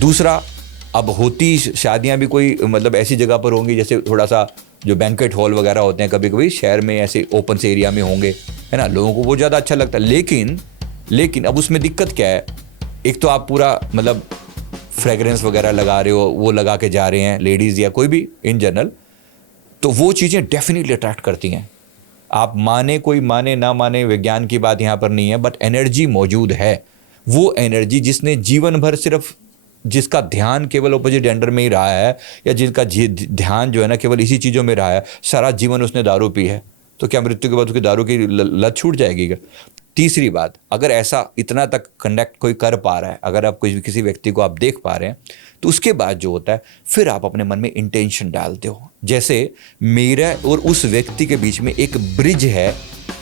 दूसरा, अब होती शादियाँ भी कोई मतलब ऐसी जगह पर होंगी जैसे थोड़ा सा जो बैंक्वेट हॉल वगैरह होते हैं, कभी कभी शहर में ऐसे ओपन से एरिया में होंगे, है ना, लोगों को वो ज़्यादा अच्छा लगता है। लेकिन अब उसमें दिक्कत क्या है? एक तो आप पूरा मतलब फ्रेगरेंस वगैरह लगा रहे हो, वो लगा के जा रहे हैं, लेडीज़ या कोई भी इन जनरल, तो वो चीज़ें डेफिनेटली अट्रैक्ट करती हैं। आप माने, कोई माने ना माने, विज्ञान की बात यहाँ पर नहीं है, बट एनर्जी मौजूद है। वो एनर्जी जिसने जीवन भर सिर्फ, जिसका ध्यान केवल अपोजिट जेंडर में ही रहा है, या जिनका ध्यान जो है ना केवल इसी चीज़ों में रहा है, सारा जीवन उसने दारू पी है, तो क्या मृत्यु के बाद उसकी दारू की लत छूट जाएगी क्या? तीसरी बात, अगर ऐसा इतना तक कंडक्ट कोई कर पा रहा है, अगर आप किसी व्यक्ति को आप देख पा रहे हैं, तो उसके बाद जो होता है, फिर आप अपने मन में इंटेंशन डालते हो। जैसे मेरा और उस व्यक्ति के बीच में एक ब्रिज है,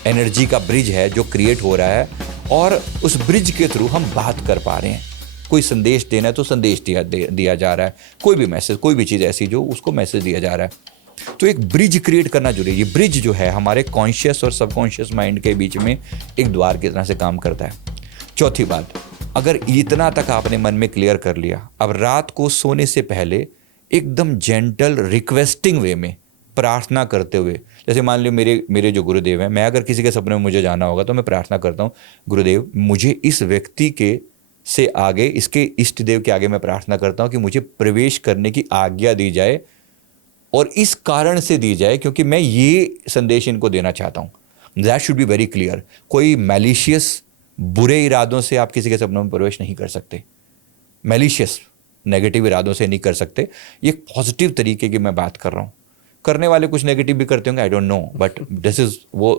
एनर्जी का ब्रिज है जो क्रिएट हो रहा है, और उस ब्रिज के थ्रू हम बात कर पा रहे हैं। कोई संदेश देना है तो संदेश दिया जा रहा है, कोई भी मैसेज, कोई भी चीज़ ऐसी जो उसको मैसेज दिया जा रहा है। तो एक ब्रिज क्रिएट करना जरूरी है। ये ब्रिज जो है हमारे कॉन्शियस और सबकॉन्शियस माइंड के बीच में एक द्वार की तरह से काम करता है। चौथी बात, अगर इतना तक आपने मन में क्लियर कर लिया, अब रात को सोने से पहले एकदम जेंटल रिक्वेस्टिंग वे में प्रार्थना करते हुए, जैसे मान लो मेरे जो गुरुदेव हैं, मैं अगर किसी के सपने में मुझे जाना होगा तो मैं प्रार्थना करता हूँ, गुरुदेव मुझे इस व्यक्ति के से आगे, इसके इष्ट देव के आगे मैं प्रार्थना करता हूँ कि मुझे प्रवेश करने की आज्ञा दी जाए, और इस कारण से दी जाए क्योंकि मैं ये संदेश इनको देना चाहता हूँ। That should be very clear. कोई मैलिशियस, बुरे इरादों से आप किसी के सपनों में प्रवेश नहीं कर सकते, मैलिशियस नेगेटिव इरादों से नहीं कर सकते। ये पॉजिटिव तरीके की मैं बात कर रहा हूँ। करने वाले कुछ नेगेटिव भी करते होंगे, I don't know, but this is वो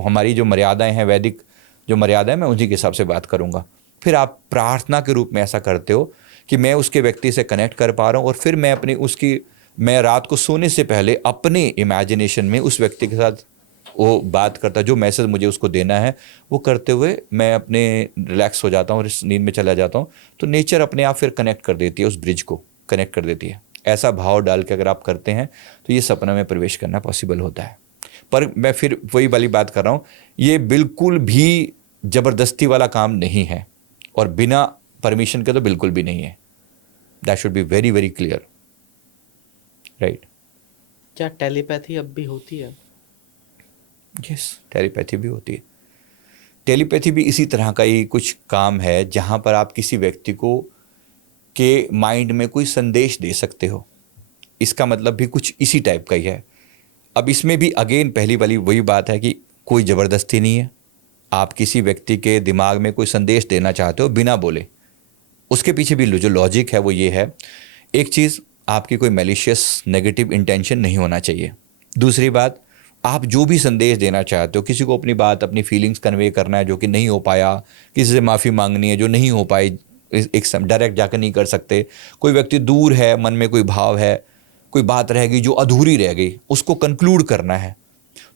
हमारी जो मर्यादाएं हैं, वैदिक जो मर्यादाएं, मैं उन्हीं के हिसाब से बात करूँगा। फिर आप प्रार्थना के रूप में ऐसा करते हो कि मैं उसके व्यक्ति से कनेक्ट कर पा रहा हूँ, और फिर मैं रात को सोने से पहले अपने इमेजिनेशन में उस व्यक्ति के साथ वो बात करता, जो मैसेज मुझे उसको देना है वो करते हुए मैं अपने रिलैक्स हो जाता हूँ और नींद में चला जाता हूँ। तो नेचर अपने आप फिर कनेक्ट कर देती है, उस ब्रिज को कनेक्ट कर देती है। ऐसा भाव डाल के अगर आप करते हैं तो ये सपना में प्रवेश करना पॉसिबल होता है। पर मैं फिर वही वाली बात कर रहा हूँ, ये बिल्कुल भी ज़बरदस्ती वाला काम नहीं है, और बिना परमिशन के तो बिल्कुल भी नहीं है। That should be very very clear. Right. क्या टेलीपैथी अब भी होती है? यस, टेलीपैथी भी होती है। टेलीपैथी भी इसी तरह का ही कुछ काम है जहाँ पर आप किसी व्यक्ति को के माइंड में कोई संदेश दे सकते हो। इसका मतलब भी कुछ इसी टाइप का ही है। अब इसमें भी अगेन पहली वाली वही बात है कि कोई ज़बरदस्ती नहीं है। आप किसी व्यक्ति के दिमाग में कोई संदेश देना चाहते हो बिना बोले, उसके पीछे भी जो लॉजिक है वो ये है, एक चीज़, आपकी कोई मैलिशियस नेगेटिव इंटेंशन नहीं होना चाहिए। दूसरी बात, आप जो भी संदेश देना चाहते हो, किसी को अपनी बात, अपनी फीलिंग्स कन्वे करना है जो कि नहीं हो पाया, किसी से माफ़ी मांगनी है जो नहीं हो पाई, एक डायरेक्ट जाकर नहीं कर सकते, कोई व्यक्ति दूर है, मन में कोई भाव है, कोई बात रह गई जो अधूरी रह गई, उसको कंक्लूड करना है,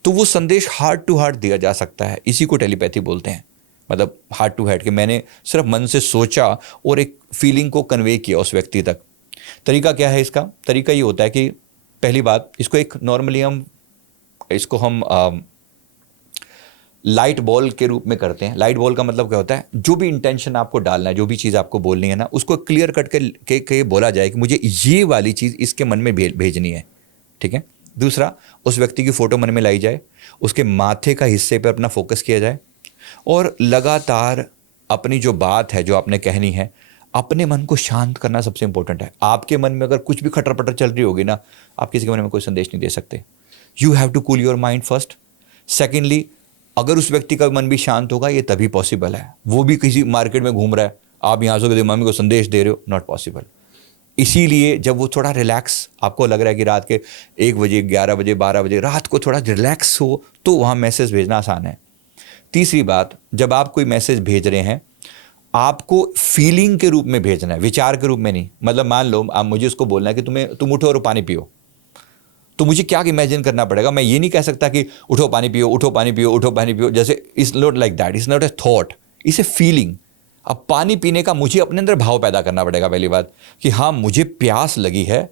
तो वो संदेश हार्ट टू हार्ट दिया जा सकता है। इसी को टेलीपैथी बोलते हैं। मतलब हार्ट टू हार्ट, कि मैंने सिर्फ मन से सोचा और एक फीलिंग को कन्वे किया उस व्यक्ति तक। तरीका क्या है इसका? तरीका ये होता है कि पहली बात, इसको एक नॉर्मली हम लाइट बॉल के रूप में करते हैं। लाइट बॉल का मतलब क्या होता है? जो भी इंटेंशन आपको डालना है, जो भी चीज़ आपको बोलनी है ना, उसको क्लियर कट के बोला जाए कि मुझे ये वाली चीज़ इसके मन में भेजनी है, ठीक है। दूसरा, उस व्यक्ति की फ़ोटो मन में लाई जाए, उसके माथे का हिस्से पर अपना फोकस किया जाए और लगातार अपनी जो बात है, जो आपने कहनी है, अपने मन को शांत करना सबसे इंपॉर्टेंट है। आपके मन में अगर कुछ भी खटर पटर चल रही होगी ना, आप किसी के मन में कोई संदेश नहीं दे सकते। You have to cool your mind first. Secondly, अगर उस व्यक्ति का मन भी शांत होगा, ये तभी पॉसिबल है। वो भी किसी मार्केट में घूम रहा है, आप यहाँ से दिमाग में को संदेश दे रहे हो, नॉट पॉसिबल। इसीलिए जब वो थोड़ा रिलैक्स, आपको लग रहा है कि रात के 1 बजे, 11 बजे, 12 बजे, रात को थोड़ा रिलैक्स हो, तो वहाँ मैसेज भेजना आसान है। तीसरी बात, जब आप कोई मैसेज भेज रहे हैं, आपको फीलिंग के रूप में भेजना है, विचार के रूप में नहीं। मतलब मान लो आप मुझे उसको बोलना है कि तुम उठो और पानी पियो, तो मुझे क्या इमेजिन करना पड़ेगा? मैं ये नहीं कह सकता कि उठो पानी पियो, उठो पानी पियो, उठो पानी पियो, जैसे it's not like that, it's not a thought, it's a feeling. अब पानी पीने का मुझे अपने अंदर भाव पैदा करना पड़ेगा पहली बात, कि हाँ मुझे प्यास लगी है,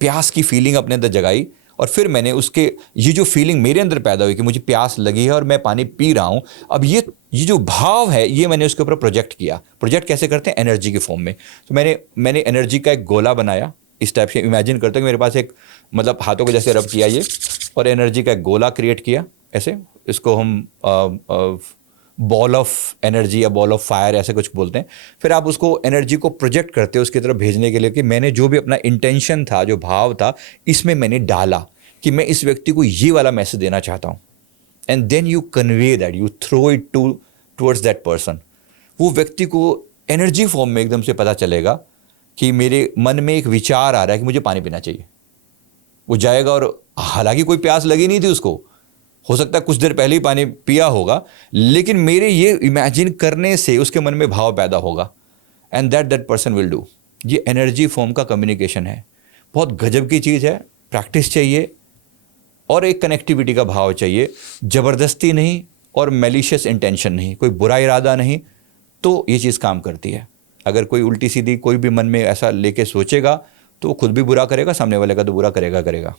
प्यास की फीलिंग अपने अंदर जगाई, और फिर मैंने उसके, ये जो फीलिंग मेरे अंदर पैदा हुई कि मुझे प्यास लगी है और मैं पानी पी रहा हूँ, अब ये जो भाव है ये मैंने उसके ऊपर प्रोजेक्ट किया। प्रोजेक्ट कैसे करते हैं? एनर्जी के फॉर्म में। तो मैंने एनर्जी का एक गोला बनाया, इस टाइप से इमेजिन करते हो कि मेरे पास एक, मतलब हाथों को जैसे रब किया ये, और एनर्जी का एक गोला क्रिएट किया ऐसे, इसको हम बॉल ऑफ एनर्जी या बॉल ऑफ फायर ऐसे कुछ बोलते हैं। फिर आप उसको एनर्जी को प्रोजेक्ट करते हो उसकी तरफ भेजने के लिए, कि मैंने जो भी अपना इंटेंशन था, जो भाव था, इसमें मैंने डाला कि मैं इस व्यक्ति को ये वाला मैसेज देना चाहता हूँ। And then you convey that, you throw it towards that person. वो व्यक्ति को एनर्जी फॉर्म में एकदम से पता चलेगा कि मेरे मन में एक विचार आ रहा है कि मुझे पानी पीना चाहिए। वो जाएगा, और हालांकि कोई प्यास लगी नहीं थी उसको, हो सकता है कुछ देर पहले ही पानी पिया होगा, लेकिन मेरे ये इमेजिन करने से उसके मन में भाव पैदा होगा, and that person will do. ये एनर्जी फॉर्म का कम्युनिकेशन है, बहुत गजब की चीज़ है। प्रैक्टिस चाहिए और एक कनेक्टिविटी का भाव चाहिए, ज़बरदस्ती नहीं और मैलिशियस इंटेंशन नहीं, कोई बुरा इरादा नहीं, तो ये चीज़ काम करती है। अगर कोई उल्टी सीधी कोई भी मन में ऐसा लेके सोचेगा, तो वो खुद भी बुरा करेगा, सामने वाले का तो बुरा करेगा।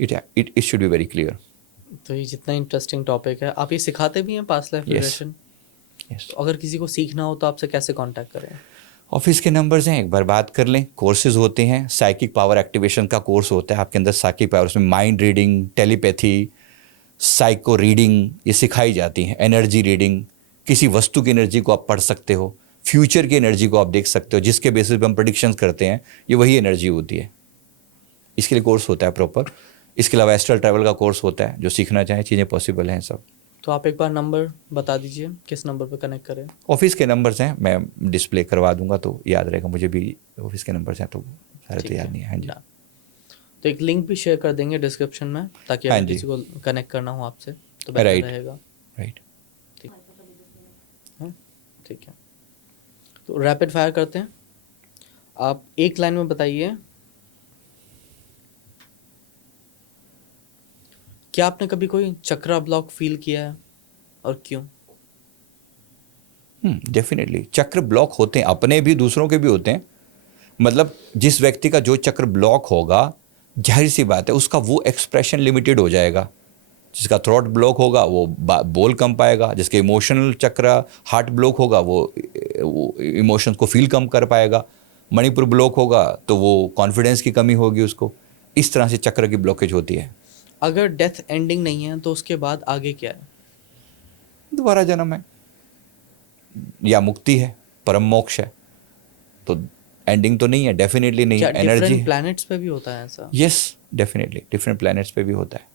It should be very clear. तो ये जितना इंटरेस्टिंग टॉपिक है, आप ये सिखाते भी हैं पास्ट लाइफ रिग्रेशन? यस। तो अगर किसी को सीखना हो तो आपसे कैसे कांटेक्ट करें? ऑफिस के नंबर्स हैं, एक बार बात कर लें। कोर्सेज होते हैं, साइकिक पावर एक्टिवेशन का कोर्स होता है, आपके अंदर साइकिक पावर, उसमें mind reading, telepathy, psycho reading ये सिखाई जाती हैं। एनर्जी रीडिंग, किसी वस्तु की एनर्जी को आप पढ़ सकते हो, फ्यूचर की एनर्जी को आप देख सकते हो, जिसके बेसिस पे हम प्रेडिक्शंस करते हैं, ये वही एनर्जी होती है। इसके लिए कोर्स होता है प्रॉपर। इसके अलावा एस्ट्रल ट्रैवल का कोर्स होता है, जो सीखना चाहें, चीज़ें पॉसिबल हैं सब। तो आप एक बार नंबर बता दीजिए, किस नंबर पर कनेक्ट करें? ऑफिस के नंबर्स हैं, मैं डिस्प्ले करवा दूंगा तो याद रहेगा, मुझे भी ऑफिस के नंबर्स हैं तो सारे तो याद नहीं है। हाँ जी। तो एक लिंक भी शेयर कर देंगे डिस्क्रिप्शन में, ताकि अगर किसी को कनेक्ट करना हो आपसे तो बेहतर रहेगा। राइट। ठीक है, ठीक है। तो रैपिड फायर करते हैं। आप एक लाइन में बताइए, क्या आपने कभी कोई चक्रा ब्लॉक फील किया है और क्यों? डेफिनेटली चक्र ब्लॉक होते हैं, अपने भी दूसरों के भी होते हैं। मतलब जिस व्यक्ति का जो चक्र ब्लॉक होगा, जाहिर सी बात है उसका वो एक्सप्रेशन लिमिटेड हो जाएगा। जिसका थ्रोट ब्लॉक होगा वो बोल कम पाएगा, जिसके इमोशनल चक्र हार्ट ब्लॉक होगा वो इमोशंस को फील कम कर पाएगा, मणिपुर ब्लॉक होगा तो वो कॉन्फिडेंस की कमी होगी उसको, इस तरह से चक्र की ब्लॉकेज होती है। अगर डेथ एंडिंग नहीं है तो उसके बाद आगे क्या है? दोबारा जन्म है, या मुक्ति है, परम मोक्ष है। तो एंडिंग तो नहीं है, डेफिनेटली नहीं क्या है, एनर्जी डिफरेंट है। प्लैनेट्स पे भी होता है ऐसा? यस, डेफिनेटली डिफरेंट प्लैनेट्स पे भी होता है।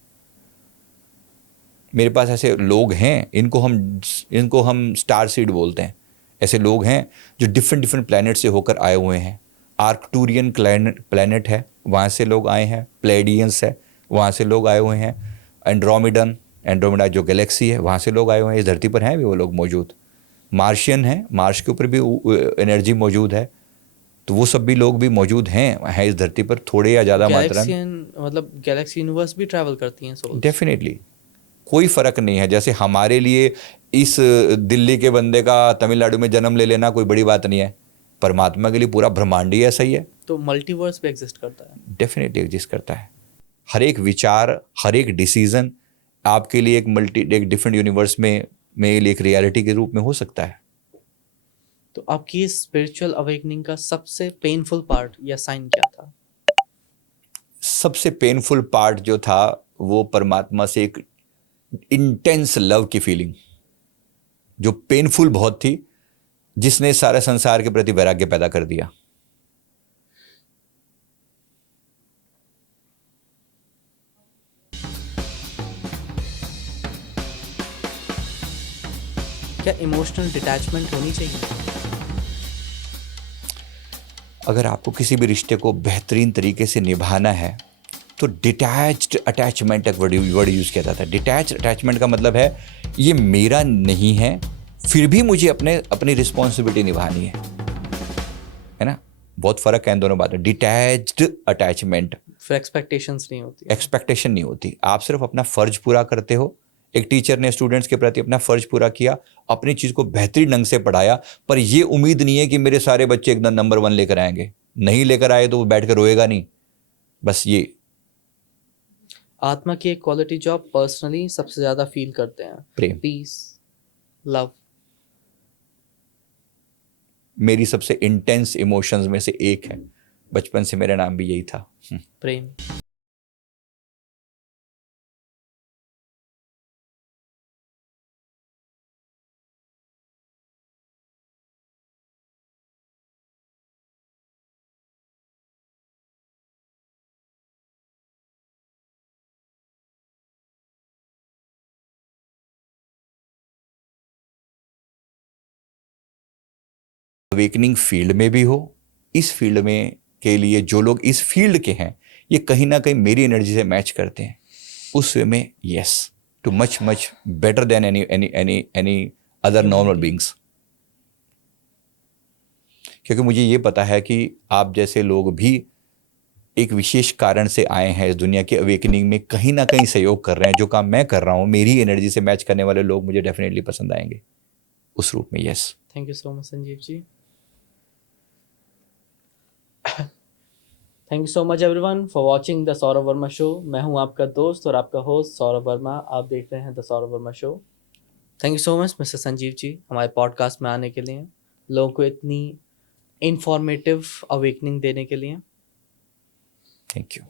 मेरे पास ऐसे लोग हैं, इनको हम स्टार सीड बोलते हैं। ऐसे लोग हैं जो डिफरेंट डिफरेंट प्लैनेट से होकर आए हुए हैं। आर्कटूरियन प्लैनेट है, वहाँ से लोग आए हैं। प्लेडियंस है, वहाँ से लोग आए हुए हैं। एंड्रोमेडा जो गैलेक्सी है, वहाँ से लोग आए हुए हैं। इस धरती पर हैं भी वो लोग मौजूद। मार्शियन है, मार्स के ऊपर भी एनर्जी मौजूद है। तो वो सब भी लोग भी मौजूद हैं इस धरती पर, थोड़े या ज़्यादा मात्रा में। गैलेक्सियन मतलब गैलेक्सी यूनिवर्स भी ट्रैवल करती हैं सोल्स? डेफिनेटली, कोई फर्क नहीं है। जैसे हमारे लिए इस दिल्ली के बंदे का तमिलनाडु में जन्म ले लेना कोई बड़ी बात नहीं है, परमात्मा के लिए पूरा ब्रह्मांड ही ऐसा ही है। तो मल्टीवर्स भी एग्जिस्ट करता है? डेफिनेटली एग्जिस्ट करता है। हर एक विचार, हर एक डिसीजन आपके लिए एक डिफरेंट यूनिवर्स में एक रियलिटी के रूप में हो सकता है। तो आपकी स्पिरिचुअल अवेकनिंग का सबसे पेनफुल पार्ट या साइन क्या था? सबसे पेनफुल पार्ट जो था वो परमात्मा से एक इंटेंस लव की फीलिंग, जो पेनफुल बहुत थी, जिसने सारे संसार के प्रति वैराग्य पैदा कर दिया। क्या इमोशनल डिटैचमेंट होनी चाहिए? अगर आपको किसी भी रिश्ते को बेहतरीन तरीके से निभाना है तो डिटैच्ड अटैचमेंट एक वर्ड यूज़ किया जाता है। डिटैच्ड अटैचमेंट का मतलब है ये मेरा नहीं है, फिर भी मुझे अपनी रिस्पॉन्सिबिलिटी निभानी है ना। बहुत फ़र्क है इन दोनों बातों। डिटैच्ड अटैचमेंट, फिर एक्सपेक्टेशंस नहीं होती? एक्सपेक्टेशन नहीं होती, आप सिर्फ अपना फ़र्ज पूरा करते हो। एक टीचर ने स्टूडेंट्स के प्रति अपना फ़र्ज पूरा किया, अपनी चीज़ को बेहतरीन ढंग से पढ़ाया, पर ये उम्मीद नहीं है कि मेरे सारे बच्चे एकदम नंबर 1 लेकर आएंगे। नहीं लेकर आए तो वो बैठ कर रोएगा नहीं, बस ये। आत्मा की एक क्वालिटी जो आप पर्सनली सबसे ज्यादा फील करते हैं? प्रेम। Peace, love. मेरी सबसे इंटेंस इमोशंस में से एक है, बचपन से मेरा नाम भी यही था। प्रेम। अवेकनिंग फील्ड में भी हो, इस फील्ड में के लिए जो लोग इस फील्ड के हैं, ये कहीं ना कहीं मेरी एनर्जी से मैच करते हैं, उस वे में yes, too much much better than any other normal beings. क्योंकि मुझे ये पता है कि आप जैसे लोग भी एक विशेष कारण से आए हैं इस दुनिया की अवेकनिंग में, कहीं ना कहीं सहयोग कर रहे हैं। जो काम मैं कर रहा हूँ, मेरी एनर्जी से मैच करने वाले लोग मुझे डेफिनेटली पसंद आएंगे उस रूप में। Yes, thank you so much Sanjeev ji. Thank you so much everyone for watching the Saurabh Verma show. मैं हूं आपका दोस्त और आपका होस्ट सौरभ वर्मा। आप देख रहे हैं the Saurabh Verma show. Thank you so much mister Sanjeev ji हमारे पॉडकास्ट में आने के लिए, लोगों को इतनी इंफॉर्मेटिव अवेकनिंग देने के लिए। Thank you.